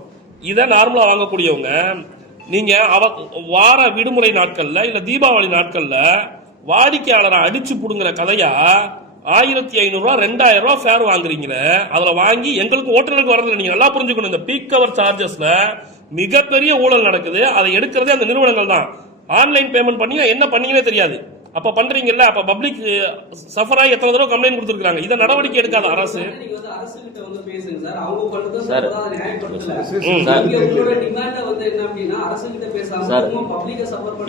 இதை நார்மலா வாங்கக்கூடியவங்க நீங்க வார விடுமுறை நாட்கள்ல இல்ல தீபாவளி நாட்கள்ல வாடிக்கையாளரை அடிச்சு புடுங்குற கதையா 1500 ரூபா 2000 ரூபா ஃபேர் வாங்குறீங்களே, அதுல வாங்கி எங்களுக்கு ஓட்டுநருக்கு வரதுல நீங்க நல்லா புரிஞ்சுக்கணும். இந்த பீக் கவர் சார்ஜஸ்ல மிகப்பெரிய ஊழல் நடக்குது. அதை எடுக்கிறதே அந்த நிறுவனங்கள் தான். ஆன்லைன் பேமெண்ட் பண்ணி என்ன பண்ணீங்கன்னே தெரியாது. அப்ப பண்றீங்கல்ல, அப்ப பப்ளிக் சஃபரா எத்தனை தடவை கம்ப்ளைண்ட் கொடுத்துருக்காங்க. இதை நடவடிக்கை எடுக்காத அரசு.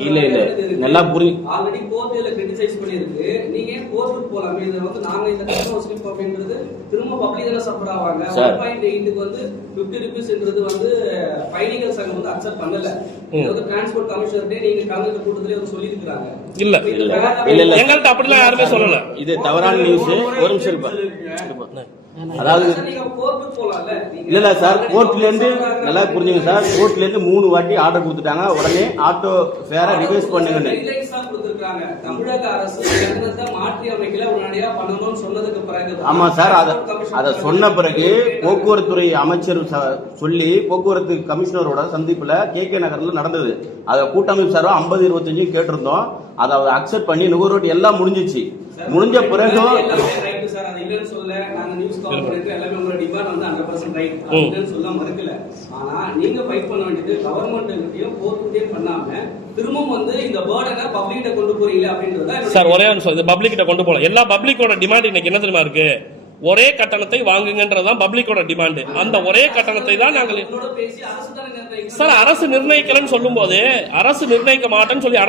இல்ல இல்ல நல்லா புரியும். ஆல்ரெடி கோர்ட்ல கிரிட்டிசைஸ் பண்ணிருக்கு. நீங்க கோர்ட்டுக்கு போலாம். இது வந்து நாங்க இந்த கஸ்டமர் ஸ்லிப் அப்படிங்கிறது திரும்ப பப்ளிக்ல சஃபர் ஆவாங்க. 1.8க்கு வந்து 50 ரூபீஸ்ன்றது வந்து பயணிகள் சங்கம் வந்து அக்செப்ட் பண்ணல. இது வந்து டிரான்ஸ்போர்ட் கமிஷனர்ட்டே நீங்க கலந்து கூட்டத்திலே வந்து சொல்லி இருக்காங்க. இல்ல இல்ல எங்கள்ட்ட அப்படிலாம் யாருமே சொல்லல. இது தவறான நியூஸ். ஒரு நிமிஷம். அதாவது இல்ல சார், கோர்ட்ல இருந்து நல்லா புரிஞ்சுங்க சார், கோர்ட்ல இருந்து 3 வாட்டி ஆர்டர் கொடுத்துட்டாங்க. உடனே ஆட்டோ ஃபேர ரிவைஸ் பண்ணுங்க. தமிழக அரசு மாற்றி அமைக்கல, உடனடியா பண்ணணும்னு சொன்னதுக்கு பிறகு ஆமா சார், அத சொன்ன பிறகு போக்குவரத்துறை அமைச்சர் சொல்லி போக்குவரத்து கமிஷனரோட சந்திப்புல KK நகர்ல நடந்தது. அத கூட்டமைப்பு சார்பா 50-25 கேட்டிருந்தோம். அதை அக்செப்ட் பண்ணி நுகர்வோர் எல்லாம் முடிஞ்சிச்சு. முடிஞ்ச பிறகு எல்லா பப்ளிக்கோட டிமாண்ட் இன்னைக்கு என்ன தெரியுமா இருக்கு? ஒரே கட்டணத்தை வாங்குங்கன்றதான் பப்ளிக்கோட டிமாண்ட். அந்த ஒரே கட்டணத்தை தான் நாங்கள் சார் அரசு நிர்ணயிக்கலன்னு சொல்லும் போது அரசு நிர்ணயிக்க மாட்டேன்னு சொல்லி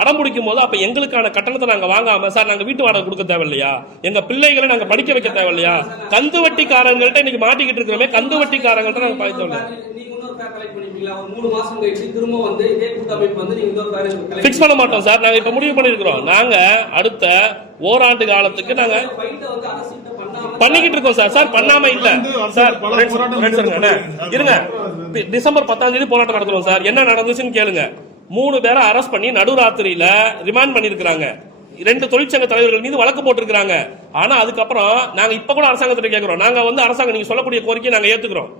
அடம்பிடிக்கும் போது அப்ப எங்களுக்கான கட்டணத்தை நாங்க வாங்காம சார் நாங்க வீட்டு வாடகை கொடுக்க தேவையில்லையா, எங்க பிள்ளைகளை நாங்க படிக்க வைக்க தேவையில்லையா, கந்து வட்டிக்காரங்கள்ட்ட இன்னைக்கு மாட்டிக்கிட்டு இருக்கிறோமே, கந்து வட்டிக்காரங்கள்ட்ட நாங்க பார்த்து பிக்ஸ் பண்ண மாட்டோம் சார். நாங்க இப்ப முடிவு பண்ணிருக்கிறோம். நாங்க அடுத்த ஓராண்டு காலத்துக்கு நாங்க பண்ணிக்கிட்டு இருக்கோம் சார். சார் பண்ணாம இல்ல சார். இருங்க, டிசம்பர் 10ஆம் தேதி போராட்டம் நடத்துறோம் சார். என்ன நடந்துச்சுன்னு கேளுங்க. 3 பேரை அரெஸ்ட் பண்ணி நடுராத்திரியில ரிமாண்ட் பண்ணிருக்காங்க. 2 தொழிற்சங்க தலைவர்கள் மீது வழக்கு போட்டிருக்காங்க. ஆனா அதுக்கப்புறம் நாங்க இப்ப கூட அரசாங்கத்திட்ட கேட்கிறோம். நாங்க வந்து அரசாங்கம் நீங்க சொல்லக்கூடிய கோரிக்கையை நாங்க ஏத்துக்கிறோம்.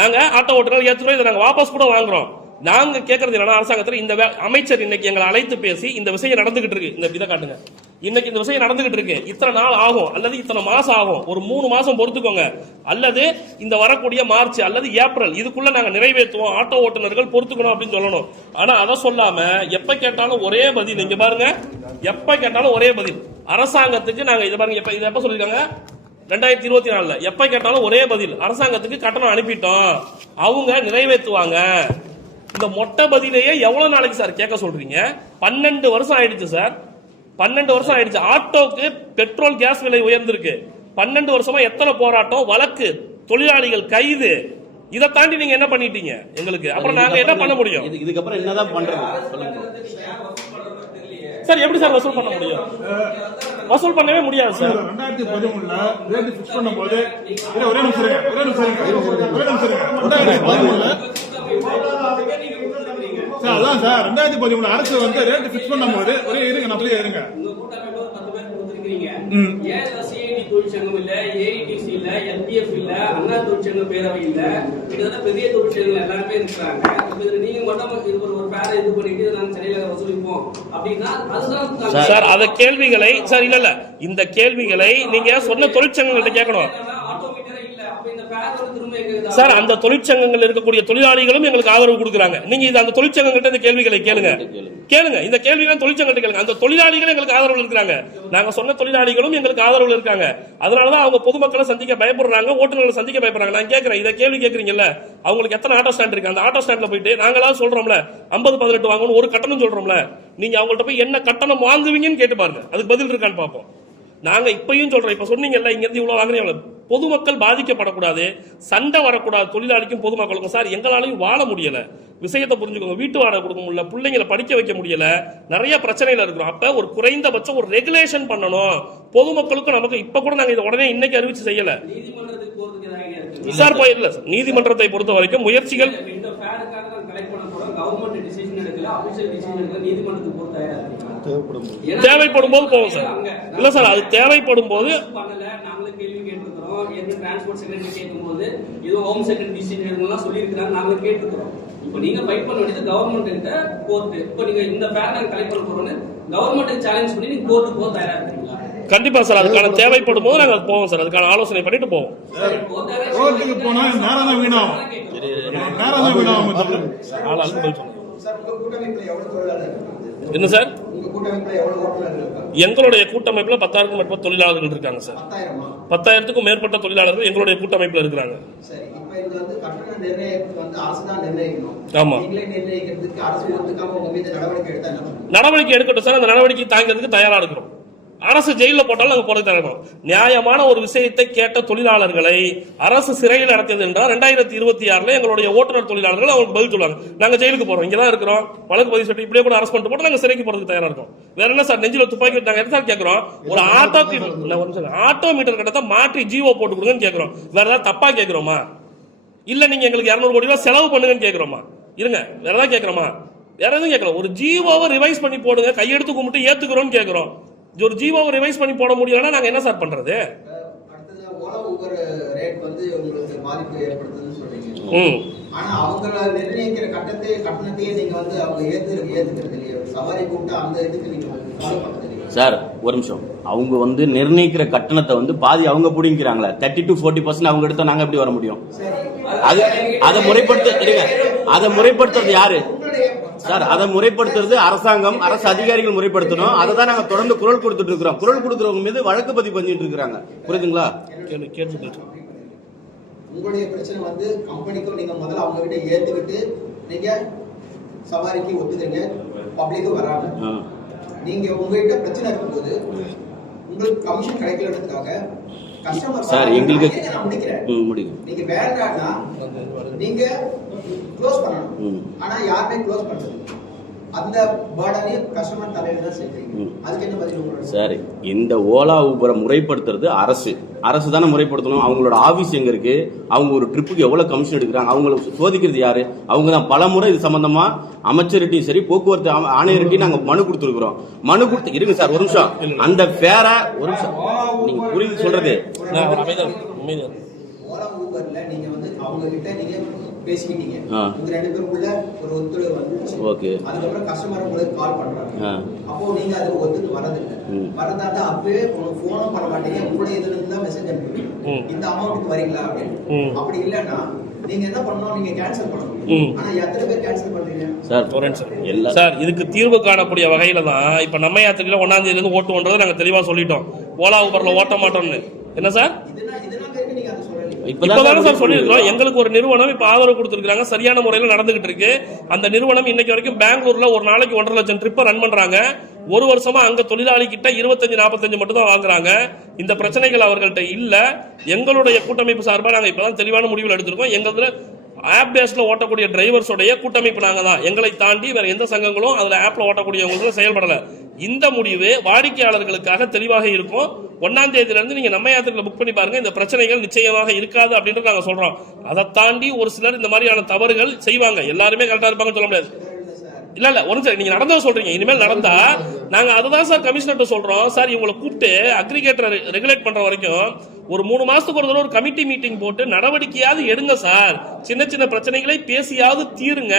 நாங்க ஆட்டோ ஓட்டுநர்கள் ஏத்துக்கிறோம். இதை நாங்க வாபஸ் கூட வாங்குறோம். நாங்க கேட்கறது என்னன்னா அரசாங்கத்தில் இந்த அமைச்சர் இன்னைக்கு எங்களை அழைத்து பேசி இந்த விஷயம் நடந்துகிட்டு இருக்கு, இந்த இதை காட்டுங்க, இன்னைக்கு இந்த விஷயம் நடந்துகிட்டு இருக்கு, இத்தனை நாள் ஆகும் அல்லது இத்தனை மாசம் ஆகும், ஒரு 3 மாசம் பொறுத்துக்கோங்க, அல்லது இந்த வரக்கூடிய மார்ச் அல்லது ஏப்ரல் இதுக்குள்ள நாங்க நிறைவேற்றுவோம், ஆட்டோ ஓட்டுநர்கள் பொறுத்துக்கணும் அப்படின்னு சொல்லணும். ஆனா அதை சொல்லாம எப்ப கேட்டாலும் ஒரே பதில். இங்க பாருங்க, எப்ப கேட்டாலும் ஒரே பதில். அரசாங்கத்துக்கு நாங்க இதை பாருங்க, இதை எப்ப சொல்லிருக்காங்க 2024 எப்ப கேட்டாலும் ஒரே பதில். அரசாங்கத்துக்கு கட்டணம் அனுப்பிட்டோம், அவங்க நிறைவேற்றுவாங்க. இந்த மொட்டை பதிலையே எவ்வளவு நாளைக்கு சார் கேட்க சொல்றீங்க? 12 வருஷம் ஆயிடுச்சு சார். 12 வருஷம் ஆயிடுச்சு. ஆட்டோக்கு பெட்ரோல் கேஸ் விலை உயர்ந்திருக்கு. 12 வருஷமா எத்தனை போராட்டம், வழக்கு, தொழிலாளிகள் கைது. இதை தாண்டி நீங்க என்ன பண்ணிட்டீங்க எங்களுக்கு? அப்புறம் நாங்க என்ன பண்ண முடியும்? இதுக்கப்புறம் என்னதான் பண்றது சார்? எப்படி சார் வசூல் பண்ண முடியும்? வசூல் பண்ணவே முடியாது சார். 2013 ரேட் ஃபிக்ஸ் பண்ணும்போது ஒரே நிமிஷம் 2013 சார், அதான் சார் 2013 அரசு வந்து ரேட் ஃபிக்ஸ் பண்ணும்போது ஒரே இருங்க நான் அப்படியே இருங்க. தொழிற்சங்கம் இல்ல, AITC இல்ல, LPF இல்ல, அண்ணா தொழிற்சங்க பேரவை இல்ல, இதெல்லாம் பெரிய தொழிற்சங்கங்கள் எல்லாருமே இருக்கிறாங்க. இதுல நீங்க மட்டும் இது ஒரு பேர இது பண்ணிட்டு நாங்க சென்னையில வசூலிப்போம் அப்படின்னா அதுதான் சார். அத கேள்விகளை சார் இல்ல இந்த கேள்விகளை நீங்க சொன்ன தொழிற்சங்கங்கள்ட்ட கேட்கணும் சார். அந்த தொழிற்சங்கங்கள் இருக்கக்கூடிய தொழிலாளிகளும் எங்களுக்கு ஆதரவு கொடுக்குறாங்க. நீங்க இது அந்த தொழிற்சங்கங்கள்ட்ட இந்த கேள்விகளை கேளுங்க. இந்த கேள்விகளை தொழிற்சங்கத்தை கேளுங்க. அந்த தொழிலாளிகள் எங்களுக்கு ஆதரவு இருக்கிறாங்க. நாங்க சொன்ன தொழிலாளிகளும் எங்களுக்கு ஆதரவு இருக்காங்க. அதனாலதான் அவங்க பொதுமக்களை சந்திக்க பயப்படுறாங்க, ஓட்டுநர்களை சந்திக்க பயப்படுறாங்க. நான் கேட்கிறேன், இதை கேள்வி கேட்கறீங்கல்ல, அவங்களுக்கு எத்தனை ஆட்டோ ஸ்டாண்ட் இருக்கு? அந்த ஆட்டோ ஸ்டாண்ட்ல போயிட்டு நாங்களாவது சொல்றோம்ல 50-18 வாங்கணும் ஒரு கட்டணம் சொல்றோம்ல, நீங்க அவங்கள்ட்ட போய் என்ன கட்டணம் வாங்குவீங்கன்னு கேட்டு பாருங்க. அதுக்கு பதில் இருக்கான்னு பார்ப்போம். நாங்க இப்பயும் சொல்றோம், இப்ப சொன்னீங்கல்ல இங்க இருந்து இவ்வளவு வாங்குறீங்க, பொதுமக்கள் பாதிக்கப்படக்கூடாது, சண்டை வரக்கூடாது தொழிலாளிக்கும் பொதுமக்களுக்கும். சார் எங்களாலையும் வாழ முடியல, விஷயத்தை புரிஞ்சுக்கோங்க. வீட்டு வாடகை கொடுக்க முடியல, பிள்ளைங்களை படிக்க வைக்க முடியல, நிறைய பிரச்சனைகள் இருக்கிறோம். அப்ப ஒரு குறைந்தபட்சம் ஒரு ரெகுலேஷன் பண்ணணும் பொதுமக்களுக்கும் நமக்கு. இப்ப கூட நாங்க இதை உடனே இன்னைக்கு அறிவிச்சு செய்யல சார். போயிடல நீதிமன்றத்தை பொறுத்த வரைக்கும் முயற்சிகள் கவர்மெண்ட் டிசிஷன் எடுக்கல, அபிஷியல் டிசிஷன் எடுக்கல, நீதிமன்றத்துக்கு தேவைப்படும் போது போவோம் சார். இல்ல சார், அது தேவைப்படும் போது பண்ணல. நாங்களே கேள்வி கேட்டிருக்கிறோம். ஏற்கனவே டிரான்ஸ்போர்ட் செக்ரட்டரி கேட்கும்போது இது ஹோம் செக்ரட்டரி டிசிஷன் சொல்லி இருக்கிறாங்க. நாங்களே கேட்டிருக்கிறோம். இப்போ நீங்க ஃபைட் பண்ண வேண்டியது கவர்மெண்ட் கிட்ட, கோர்ட். இப்போ நீங்க இந்த ஃபேர் நாங்க கலெக்ட் பண்ண போறோம்னு கவர்மெண்ட் சேலஞ்ச் பண்ணி நீங்க கோர்ட்டுக்கு போக தயாரா இருக்கீங்களா? கண்டிப்பா சார், அதுக்கான தேவைப்படும் போது நாங்க போவோம் சார். அதுக்கான ஆலோசனை பண்ணிட்டு போவோம். கோர்ட்டுக்கு போனா நேரம் தான் வீணாகும். நேரம் தான் வீணாகும். என்ன சார், எங்களுடைய கூட்டமைப்புல 10,000க்கும் மேற்பட்ட தொழிலாளர்கள் இருக்காங்க சார். 10,000க்கும் மேற்பட்ட தொழிலாளர்கள் எங்களுடைய கூட்டமைப்புல இருக்கிறாங்க. ஆமா, நடவடிக்கை எடுக்கட்டும் சார். அந்த நடவடிக்கை தாங்கிறதுக்கு தயாரா இருக்கிறோம். அரசு ஜெயில போட்டாலும் நாங்க போறது தரணும். நியாயமான ஒரு விஷயத்தை கேட்ட தொழிலாளர்களை அரசு சிறையில் நடத்தியது என்றால் 2026 எங்களுடைய ஓட்டுநர் தொழிலாளர்கள் அவங்களுக்கு பதில் சொல்லுவாங்க. நாங்க ஜெயிலுக்கு போறோம், இங்கதான் இருக்கிறோம், வழக்கு பதிவு சட்டம் இப்படியே கூட அரசு பண்ணிட்டு போட்டு நாங்க சிறைக்கு போறதுக்கு தயாரா இருக்கோம். வேற என்ன சார், நெஞ்சில துப்பாக்கி நாங்க என்ன சார் கேட்கிறோம்? ஒரு ஆட்டோ மீட்டர் கட்டத்தை மாற்றி ஜிஓ போட்டு கொடுங்கன்னு கேட்கிறோம். வேற ஏதாவது தப்பா கேட்கிறோமா? இல்ல நீங்க எங்களுக்கு 200 கோடி ரூபாய் செலவு பண்ணுங்கன்னு கேட்கிறோமா? இருங்க, வேற ஏதாவது கேட்கிறோமா? வேற எதுவும் கேட்கலாம். ஒரு ஜிஓவை ரிவைஸ் பண்ணி போடுங்க, கையெடுத்து கும்பிட்டு ஏத்துக்கிறோம்னு கேட்கிறோம். ஒரு ஜிஓவை ரிவைஸ் பண்ணி போட முடியலன்னா நாங்க என்ன சார் பண்றது? ஆனா அவங்கள நிர்ணயிக்கிற கட்டணத்தையே நீங்க வந்து அவங்க ஏத்துக்கிறது இல்லையா? சவாரி கூப்பிட்டு அந்த இதுக்கு நீங்க ஃபாலோ பண்றது இல்லையா? சார் ஒரு நிமிஷம், அவங்க வந்து நிர்ணயிக்கிற கட்டணத்தை வந்து பாதி அவங்க பிடிக்கிறாங்களே, 30 to 40% அவங்க எடுத்தா நாங்க எப்படி வர முடியும்? அது அதை முறைப்படுத்துறது யாரு சார்? அதை முறைப்படுத்துறது அரசாங்கம், அரசு அதிகாரிகள் முறைப்படுத்தணும். அதை தான் நாங்க தொடர்ந்து குரல் கொடுத்துட்டு இருக்கிறோம். குரல் கொடுக்கறவங்க மீது வழக்கு பதிவு பண்ணிட்டு இருக்காங்க. புரியுதுங்களா? உங்களுடைய பிரச்சனை வந்து கம்பெனிக்கும் நீங்க முதல்ல அவங்க கிட்ட ஏத்துக்கிட்டு நீங்க சவாரிக்கு ஒத்துக்கிறீங்க, பப்ளிக்கு வராங்க. நீங்க உங்ககிட்ட பிரச்சனை இருக்கும்போது உங்களுக்கு கமிஷன் கிடைக்கலன்றதுக்காக கஸ்டமர் சார் எங்களுக்கு நீங்க வேண்டாம்னா நீங்க க்ளோஸ் பண்ணணும். ஆனா யாருமே க்ளோஸ் பண்றது அந்த பர்டனே கஸ்டமர் தலையில தான் சேர்க்கிறீங்க. அதுக்கு என்ன பதில் உங்களுக்கு? சார், இந்த ஓலா ஊபரை முறைப்படுத்துறது அரசு தானே முறைப்படுத்தணும். அவங்களோட ஆபீஸ் எங்க இருக்கு, அவங்க ஒரு ட்ரிப்புக்கு எவ்வளவு கமிஷன் எடுக்கிறாங்க, அவங்களை சோதிக்கிறது யாரு? அவங்க தான் பல முறை இது சம்பந்தமா அமைச்சர்கிட்டையும் சரி போக்குவரத்து ஆணையர்கிட்டையும் நாங்க மனு கொடுத்துருக்கிறோம். மனு கொடுத்து இருங்க சார் ஒரு நிமிஷம், அந்த ஃபேர ஒரு நிமிஷம் நீங்க புரியுது சொல்றது. ஓலா ஊபர்ல நீங்க வந்து அவங்க கிட்ட நீங்க பேசிக்கிட்டீங்க, உங்க 2 பேருக்குள்ள ஒரு ஒத்துழைப்பு வந்துச்சு. ஓகே, அதுக்கப்புறம் கஸ்டமர் உங்களுக்கு கால் பண்றாங்க. அப்போ நீங்க அது ஒத்துக்கு வரதில்லை. வரதாண்டா அப்பவே போனும் பண்ண மாட்டீங்க, உங்களுடைய இதுல இருந்து தான் மெசேஜ் அனுப்புவீங்க, இந்த அமௌண்ட்டுக்கு வரீங்களா அப்படின்னு. அப்படி இல்லைன்னா நீங்க என்ன பண்ணணும், நீங்க கேன்சல் பண்ணணும். ஆனா எத்தனை பேர் கேன்சல் பண்றீங்க சார்? இதுக்கு தீர்வு காணக்கூடிய வகையில தான் இப்ப நம்ம யாத்திரையில 1ஆம் தேதியில இருந்து ஓட்டுவோன்றதை நாங்க தெளிவா சொல்லிட்டோம். ஓலா ஊபர்ல ஓட்ட மாட்டோம்னு. என்ன சார், இப்பதானே சார் சொல்லிருக்கோம். எங்களுக்கு ஒரு நிறுவனம் இப்ப ஆதரவு கொடுத்திருக்காங்க, சரியான முறையில் நடந்துகிட்டு இருக்கு. அந்த நிறுவனம் இன்னைக்கு வரைக்கும் பெங்களூர்ல ஒரு நாளைக்கு 1.5 லட்சம் ட்ரிப்பை ரன் பண்றாங்க. ஒரு வருஷமா அங்க தொழிலாளி கிட்ட 25-45 மட்டும் தான் வாங்குறாங்க. இந்த பிரச்சனைகள் அவர்கள்ட்ட இல்ல. எங்களுடைய கூட்டமைப்பு சார்பா நாங்க இப்பதான் தெளிவான முடிவுகள் எடுத்திருக்கோம். எங்களதுல ஆப் பேஸ்ல ஓட்டக்கூடிய டிரைவர்ஸோடைய கூட்டமைப்பு நாங்க தான். எங்களை தாண்டி வேற எந்த சங்கங்களும் அதுல ஆப்ல ஓட்டக்கூடியவங்களுக்கு செயல்படல. இந்த முடிவு வாடிக்கையாளர்களுக்காக தெளிவாக இருக்கும். 1ஆம் தேதியில இருந்து நீங்க நம்ம யாத்திரையில புக் பண்ணி பாருங்க, இந்த பிரச்சனைகள் நிச்சயமாக இருக்காது அப்படின்றது நாங்க சொல்றோம். அதை தாண்டி ஒரு சிலர் இந்த மாதிரியான தவறுகள் செய்வாங்க. எல்லாருமே கரெக்டா இருப்பாங்கன்னு சொல்ல முடியாது. இல்ல ஒரு சார், நீங்க நடந்தா சொல்றீங்க, இனிமேல் நடந்தா நாங்க அதுதான் சார் கமிஷனர் சொல்றோம். சார் இவங்களை கூப்பிட்டு அக்ரிகேட்டர் ரெகுலேட் பண்ற வரைக்கும் ஒரு 3 மாசத்துக்கு ஒரு தடவை ஒரு கமிட்டி மீட்டிங் போட்டு நடவடிக்கையாவது எடுங்க சார். சின்ன சின்ன பிரச்சனைகளை பேசியாவது தீருங்க,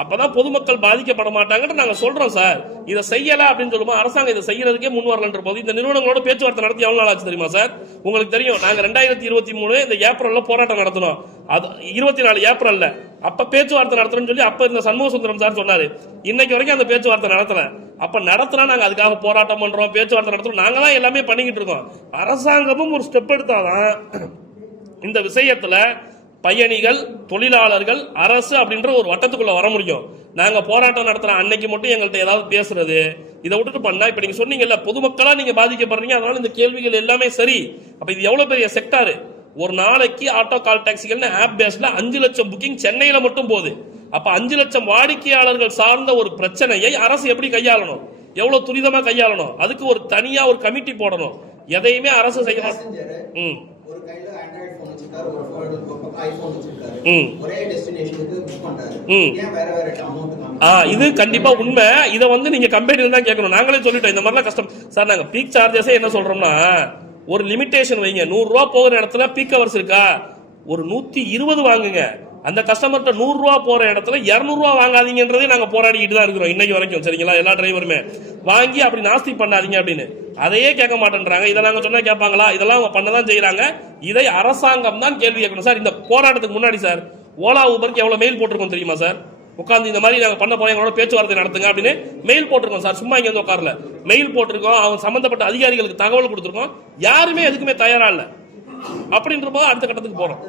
அப்பதான் பொதுமக்கள் பாதிக்கப்பட மாட்டாங்கன்னு நாங்க சொல்றோம் சார். இதை செய்யல அப்படின்னு சொல்லுவோம். அரசாங்கம் இதை செய்யறதுக்கே முன் வரலன்ற போது இந்த நிறுவனங்களோட பேச்சுவார்த்தை நடத்தி எவ்வளவு நாள் ஆச்சு தெரியுமா சார்? உங்களுக்கு தெரியும், நாங்க 2023 இந்த ஏப்ரல்ல போராட்டம் நடத்தணும். அது 24 ஏப்ரல்ல அப்ப பேச்சுவார்த்தை நடத்துறோம்னு சொல்லி அப்ப இந்த சண்முக சுந்தரம் சார் சொன்னாரு. இன்னைக்கு வரைக்கும் அந்த பேச்சுவார்த்தை நடத்தல. அப்ப நடத்தினா நாங்க அதுக்காக போராட்டம் பண்றோம், பேச்சுவார்த்தை நடத்துறோம், நாங்க தான் எல்லாமே பண்ணிக்கிட்டு இருக்கோம். அரசாங்கமும் ஒரு ஸ்டெப் எடுத்தாதான் இந்த விஷயத்துல பயணிகள், தொழிலாளர்கள், அரசு அப்படின்ற ஒரு வட்டத்துக்குள்ள வர முடியும். நாங்க போராட்டம் நடத்துற அன்னைக்கு மட்டும் எங்கள்கிட்ட ஏதாவது பேசுறது, இதை விட்டுட்டு பண்ணா இப்ப நீங்க சொன்னீங்கல்ல பொதுமக்களா நீங்க பாதிக்கப்படுறீங்க, அதனால இந்த கேள்விகள் எல்லாமே சரி. அப்ப இது எவ்வளவு பெரிய செக்டார்? ஒரு நாளைக்கு ஆட்டோ கால் டாக்ஸிகள் ஆப் பேஸ்ல 5 லட்சம் புக்கிங் சென்னையில மட்டும் போகுது. அப்ப 5 லட்சம் வாடிக்கையாளர்கள் சார்ந்த ஒரு பிரச்சனையை அரசு எப்படி கையாளணும், எவ்வளவு துரிதமா கையாளணும், அதுக்கு ஒரு தனியா ஒரு கமிட்டி போடணும். எதையுமே அரசு செய்யணும். ஒரு கையில ஆண்ட்ராய்டு போன் வச்சிருக்காரு, ஒரு ஐபோன் வச்சிருக்காரு, ஒரே டெஸ்டினேஷனுக்கு புக் பண்றாரு. ஏன் வேற வேற அமௌண்ட் இது கண்டிப்பா உண்மை. இதை வந்து நீங்க கம்பெனில தான் கேட்கணும். நாங்களே சொல்லிட்டோம் இந்த மாதிரிலாம் கஷ்டம் சார். நாங்க பீக் சார்ஜஸே என்ன சொல்றோம்னா, ஒரு லிமிடேஷன் வைங்க. 100 ரூபா போகிற இடத்துல பீக் ஹவர்ஸ் இருக்கா, ஒரு 120 வாங்குங்க. அந்த கஸ்டமர்கிட்ட 100 ரூபா போற இடத்துல 200 ரூபா வாங்காதீங்கன்றதே நாங்க போராடிக்கிட்டு தான் இருக்கிறோம் இன்னைக்கு வரைக்கும். சரிங்களா, எல்லா டிரைவருமே வாங்கி அப்படி நாஸ்தி பண்ணாதீங்க அப்படின்னு அதையே கேட்க மாட்டேன்றாங்க. இதை நாங்க சொன்னா கேட்பாங்களா? இதெல்லாம் அவங்க பண்ணதான் செய்யறாங்க. இதை அரசாங்கம் தான் கேள்வி கேட்கணும் சார். இந்த போராட்டத்துக்கு முன்னாடி சார் ஓலா ஊபருக்கு எவ்வளவு மெயில் போட்டிருக்கோம் தெரியுமா சார்? உட்காந்து இந்த மாதிரி நாங்க பண்ண போறோம், எங்களோட பேச்சுவார்த்தை நடத்துங்க அப்படின்னு மெயில் போட்டிருக்கோம் சார். சும்மா இங்க வந்து உட்காரல, மெயில் போட்டிருக்கோம். அவங்க சம்பந்தப்பட்ட அதிகாரிகளுக்கு தகவல் கொடுத்திருக்கோம். யாருமே எதுக்குமே தயாரா இல்ல. அப்படின்ற போது அடுத்த கட்டத்துக்கு போறோம்.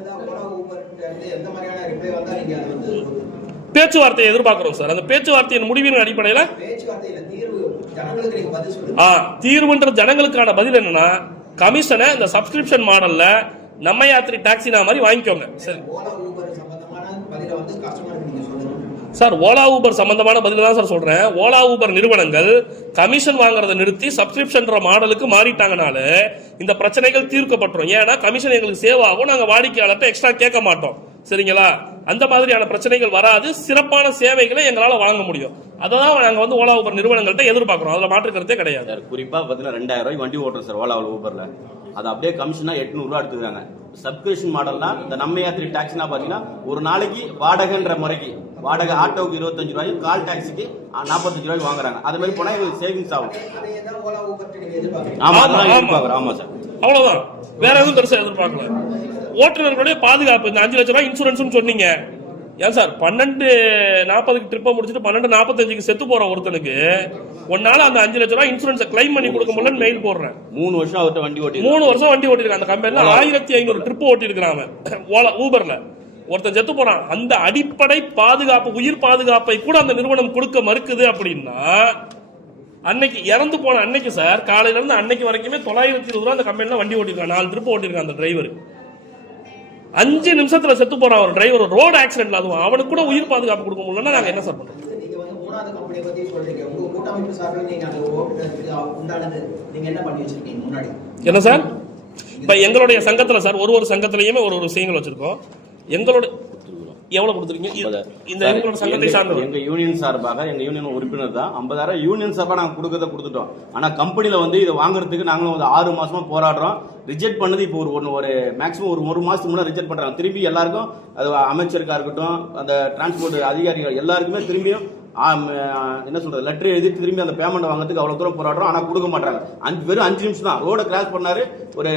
பேச்சுவார்த்தையை எதிர்பார்க்கிறோம் சார். அந்த பேச்சுவார்த்தையின் முடிவின் அடிப்படையில் தீர்வுன்ற ஜனங்களுக்கான பதில் என்னன்னா, கமிஷனை இந்த சப்ஸ்கிரிப்ஷன் மாடல்ல நம்ம யாத்திரை டாக்ஸினா மாதிரி வாங்கிக்கோங்க. சரி சார், ஓலா ஊபர் சம்பந்தமான பதில் தான் சார் சொல்றேன். ஓலா ஊபர் நிறுவனங்கள் கமிஷன் வாங்குறதை நிறுத்தி சப்ஸ்கிரிப்ஷன் மாடலுக்கு மாறிட்டாங்கனால இந்த பிரச்சனைகள் தீர்க்கப்பட்டுரும். ஏன்னா கமிஷன் எங்களுக்கு சேவ் ஆகும், நாங்க வாடிக்கையாளர்கிட்ட எக்ஸ்ட்ரா கேட்க மாட்டோம். சரிங்களா, அந்த மாதிரியான பிரச்சனைகள் வராது. சிறப்பான சேவைகளை எங்களால வழங்க முடியும். அதான் நாங்க வந்து ஓலா ஊபர் நிறுவனங்கள்ட்ட எதிர்பார்க்கிறோம். அதுல மாற்றுக்கிறதே கிடையாது. குறிப்பா பாத்தீங்கன்னா 2000 ரூபாய் வண்டி ஓட்டுறோம் சார் ஓலா ஊபர்ல. அது அப்படியே கமிஷனா 800 ரூபாய் எடுத்துக்கிறாங்க. சப்ஸ்கிரிப்ஷன் மாடல்னா இந்த நம்ம யாத்திரை டாக்ஸினா பாத்தீங்கன்னா ஒரு நாளைக்கு வாடகைன்ற முறைக்கு வாடகை ஆட்டோவுக்கு 25 ரூபாய், கால் டாக்ஸிக்கு 45 ரூபாய் வாங்குறாங்க. அது மாதிரி போனா எங்களுக்கு சேவிங்ஸ் ஆகும். ஆமா சார், அவ்வளவுதான். வேற எதுவும் பெருசா எதிர்பார்க்கல. ஓட்டுநர்களுடைய பாதுகாப்பு, இந்த 5 லட்சம் ரூபாய் இன்சூரன்ஸ் சொன்னீங்க. ஏன் சார் 12:40 ட்ரிப்பை முடிச்சுட்டு 12:45 செத்து போற ஒருத்தனுக்கு ஒன்னால அந்த 5 லட்சம் ரூபாய் இன்சூரன்ஸ் கிளைம் பண்ணி கொடுக்க முடியல மெயில் போடுறேன். 3 வருஷம் அவர்கிட்ட வண்டி ஓட்டி 3 வருஷம் வண்டி ஓட்டிருக்கான். அந்த கம்பெனில 1500 ட்ரிப் ஓட்டி இருக்கிறான் ஊபர்ல. ஒருத்தன் செத்து போறான். அந்த அடிப்படை பாதுகாப்பு, உயிர் பாதுகாப்பை கூட அந்த நிறுவனம் கொடுக்க மறுக்குது. அப்படின்னா அன்னைக்கு இறந்து போன அன்னைக்கு சார், காலையில இருந்து அன்னைக்கு வரைக்குமே 920 ரூபாய் அந்த கம்பெனில வண்டி ஓட்டிருக்கான். 4 ட்ரிப் ஓட்டிருக்கான் அந்த டிரைவர். 5 நிமிஷத்துல செத்து போறான் ஒரு டிரைவர், ரோடு ஆக்சிடென்ட்ல. அதுவும் அவனுக்கு கூட உயிர் பாதுகாப்பு கொடுக்க முடியலன்னா நாங்க என்ன சார் பண்றோம்? என்ன சார், இப்ப எங்களுடைய சங்கத்துல சார் ஒரு சங்கத்திலயுமே ஒரு விஷயங்கள் வச்சிருக்கோம். எங்களோட எவ்வளவு கொடுத்துருக்கீங்க? இந்த எங்களோட சங்கத்தை சார்ந்தவர் எங்க யூனியன் சார்பாக, எங்க யூனியன் உறுப்பினர் தான் 50,000 யூனியன் சார்பாக நாங்க கொடுக்கறத கொடுத்துட்டோம். ஆனா கம்பெனில வந்து இதை வாங்குறதுக்கு நாங்களும் 6 மாசமா போராடுறோம். ரிஜெக்ட் பண்ணது இப்போ ஒரு மேக்ஸிமம் ஒரு மாசத்துக்கு முன்னாடி ரிஜெக்ட் பண்றாங்க. திரும்பி எல்லாருக்கும், அது அமைச்சருக்கா இருக்கட்டும், அந்த டிரான்ஸ்போர்ட் அதிகாரிகள் எல்லாருக்குமே திரும்பியும் என்ன சொல்றது லெட்டர் எழுதி திரும்பி அந்த பேமெண்ட் வாங்குறதுக்கு அவ்வளவு தூரம் போராடுறோம். ஆனா கொடுக்க மாட்டாங்க. வெறும் 5 நிமிஷம் தான் ரோட கிராஸ் பண்ணாரு. ஒரு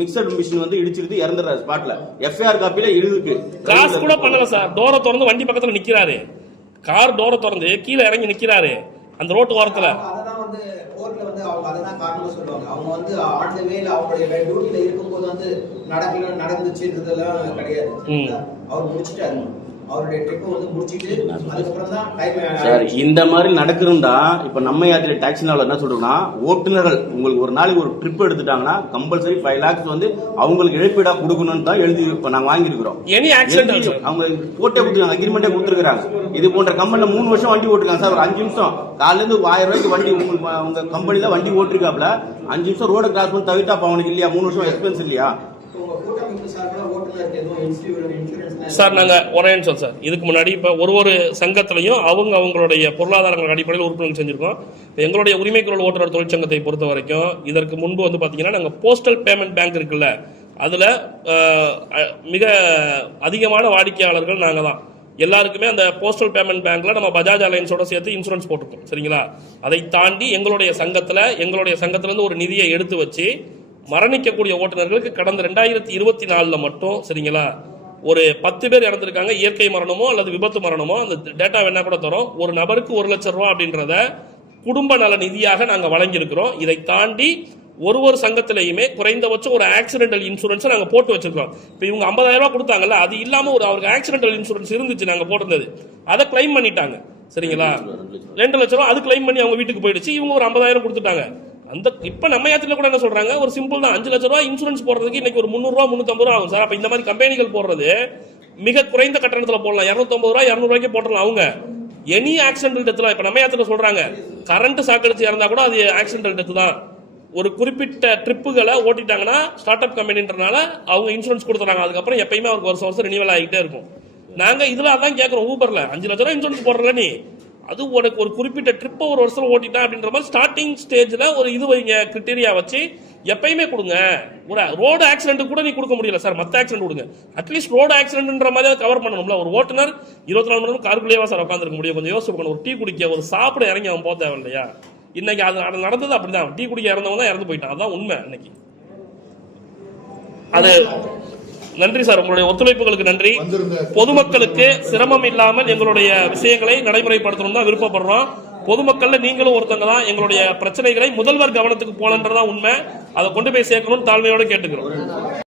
மிக்சர் மிஷின் வந்து இடிச்சிருது, இறந்துறாரு ஸ்பாட்ல. எஃப்ஐஆர் காப்பில இருக்கு. கிராஸ் கூட பண்ணல சார். டோரை திறந்து வண்டி பக்கத்துல நிக்கிறாரு. கார் டோரை திறந்து கீழே இறங்கி நிக்கிறாரு அந்த ரோட்டு ஓரத்துல. அததான் வந்து கோர்ட்ல வந்து அவங்க அததான் காரணம் சொல்லுவாங்க. அவங்க வந்து ஆன் தி வேல அவங்களுடைய டியூட்டில இருக்கும்போது வந்து நடந்துச்சுன்றதெல்லாம் கிடையாது. அவர் முடிச்சிட்டாரு. அவருடைய ட்ரிப் வந்து முடிச்சிட்டு அதுக்கப்புறம் தான் டைம். சார் இந்த மாதிரி நடக்குதுண்டா இப்ப நம்ம யாத்திரை டாக்ஸினால என்ன சொல்றோம்னா, ஓட்டுநர்கள் உங்களுக்கு ஒரு நாளைக்கு ஒரு ட்ரிப் எடுத்துட்டாங்கன்னா கம்பல்சரி 5 lakhs வந்து அவங்களுக்கு இழப்பீடா கொடுக்கணும்னு தான் எழுதி இப்ப நாங்க வாங்கியிருக்கிறோம். அவங்க போட்டே கொடுத்துருக்காங்க, அக்ரிமெண்டே கொடுத்துருக்காங்க. இது போன்ற கம்பெனில 3 வருஷம் வண்டி ஓட்டிருக்காங்க சார். ஒரு 5 நிமிஷம் காலையில இருந்து 1000 ரூபாய்க்கு வண்டி உங்க கம்பெனில வண்டி ஓட்டிருக்காப்ல. 5 நிமிஷம் ரோட கிராஸ் பண்ணி தவிர்த்தா அவனுக்கு இல்லையா 3 வருஷம் எக்ஸ்பென்ஸ் இல்லையா? சார் நாங்க ஒரே நிமிஷம் சார், இதுக்கு முன்னாடி இப்ப ஒரு சங்கத்திலையும் அவங்களுடைய பொருளாதாரங்கள் அடிப்படையில் உறுப்பினர்கள் செஞ்சிருக்கோம். எங்களுடைய உரிமை குரல் ஓட்டுநர் தொழிற்சங்கத்தை பொறுத்த வரைக்கும் இதற்கு முன்பு வந்து பாத்தீங்கன்னா நாங்க போஸ்டல் பேமெண்ட் பேங்க் இருக்குல்ல, அதுல மிக அதிகமான வாடிக்கையாளர்கள் நாங்க தான். எல்லாருக்குமே அந்த போஸ்டல் பேமெண்ட் பேங்க்ல நம்ம பஜாஜ் அலையன்ஸோட சேர்த்து இன்சூரன்ஸ் போட்டிருக்கோம். சரிங்களா, அதை தாண்டி எங்களுடைய சங்கத்துல இருந்து ஒரு நிதியை எடுத்து வச்சு மரணிக்கக்கூடிய ஓட்டுநர்களுக்கு கடந்த 2024 மட்டும் சரிங்களா ஒரு 10 பேர் இறந்திருக்காங்க. இயற்கை மரணமோ அல்லது விபத்து மரணமோ, அந்த டேட்டா வேணா கூட தரோம். ஒரு நபருக்கு 1 லட்சம் ரூபாய் அப்படின்றத குடும்ப நல நிதியாக நாங்க வழங்கியிருக்கிறோம். இதை தாண்டி ஒரு சங்கத்திலையுமே குறைந்தபட்சம் ஒரு ஆக்சிடென்டல் இன்சூரன்ஸ் நாங்க போட்டு வச்சிருக்கோம். இப்ப இவங்க 50,000 ரூபாய் கொடுத்தாங்கல்ல, அது இல்லாம அவருக்கு ஆக்சிடென்டல் இன்சூரன்ஸ் இருந்துச்சு, நாங்க போட்டிருந்தது, அதை கிளைம் பண்ணிட்டாங்க. சரிங்களா, 2 லட்சம் ரூபாய் அது கிளைம் பண்ணி அவங்க வீட்டுக்கு போயிடுச்சு. இவங்க ஒரு 50,000 கொடுத்துட்டாங்க. அந்த இப்ப நம்ம யாத்திரையில கூட என்ன சொல்றாங்க, ஒரு சிம்பிள் தான் 5 லட்சம் ரூபாய் இன்சூரன்ஸ் போடுறதுக்கு இன்னைக்கு ஒரு 300 ரூபாய் 350 ரூபாய் ஆகும் சார். அப்ப இந்த மாதிரி கம்பெனிகள் போடுறது மிக குறைந்த கட்டணத்துல போடலாம். 250 ரூபாய் 200 ரூபாய்க்கு போடலாம். அவங்க எனி ஆக்சிடென்டல் டெத்ல இப்ப நம்ம யாத்திரை சொல்றாங்க, கரண்ட் சாக்கடிச்சு இறந்தா கூட அது ஆக்சிடென்டல் டெத் தான். ஒரு குறிப்பிட்ட ட்ரிப்புகளை ஓட்டிட்டாங்கன்னா ஸ்டார்ட் அப் கம்பெனின்றனால அவங்க இன்சூரன்ஸ் கொடுத்துறாங்க. அதுக்கப்புறம் எப்பயுமே அவருக்கு வருஷம் ரினிவல் ஆகிட்டே இருக்கும். நாங்க இதுல அதான் கேட்கறோம். ஊபர்ல 5 லட்சம் ரூபாய் இன்சூரன்ஸ் போடுறல நீ, அது உனக்கு ஒரு குறிப்பிட்ட ட்ரிப்பை ஒரு வருஷம் ஓட்டிட்டா அப்படின்ற மாதிரி ஸ்டார்டிங் ஸ்டேஜ்ல ஒரு இது வைங்க, கிரிட்டீரியா வச்சு எப்பயுமே கொடுங்க. ஒரு ரோடு ஆக்சிடென்ட் கூட நீ கொடுக்க முடியல சார், மத்த ஆக்சிடென்ட் கொடுங்க. அட்லீஸ்ட் ரோடு ஆக்சிடென்ட்ன்ற மாதிரி கவர் பண்ணணும்ல. ஒரு ஓட்டுநர் 24 மணி நேரம் காருக்குள்ளேயே சார் உட்காந்துருக்க முடியும். கொஞ்சம் யோசிச்சு பார்க்கணும். ஒரு டீ குடிக்க, ஒரு சாப்பிட இறங்கி அவன் போக தேவை இல்லையா? இன்னைக்கு அது நடந்தது அப்படிதான். டீ குடிக்க இறந்தவங்க தான் இறந்து போயிட்டான். அதான் உண்மை இன்னைக்கு. அது நன்றி சார், உங்களுடைய ஒத்துழைப்புகளுக்கு நன்றி. பொதுமக்களுக்கு சிரமம் இல்லாமல் எங்களுடைய விஷயங்களை நடைமுறைப்படுத்தணும் தான் விருப்பப்படுறோம். பொதுமக்கள்ல நீங்களும் ஒருத்தங்க தான். எங்களுடைய பிரச்சனைகளை முதல்வர் கவனத்துக்கு போனன்றதான் உண்மை. அதை கொண்டு போய் சேர்க்கணும்னு தாழ்மையோடு கேட்டுக்கிறோம்.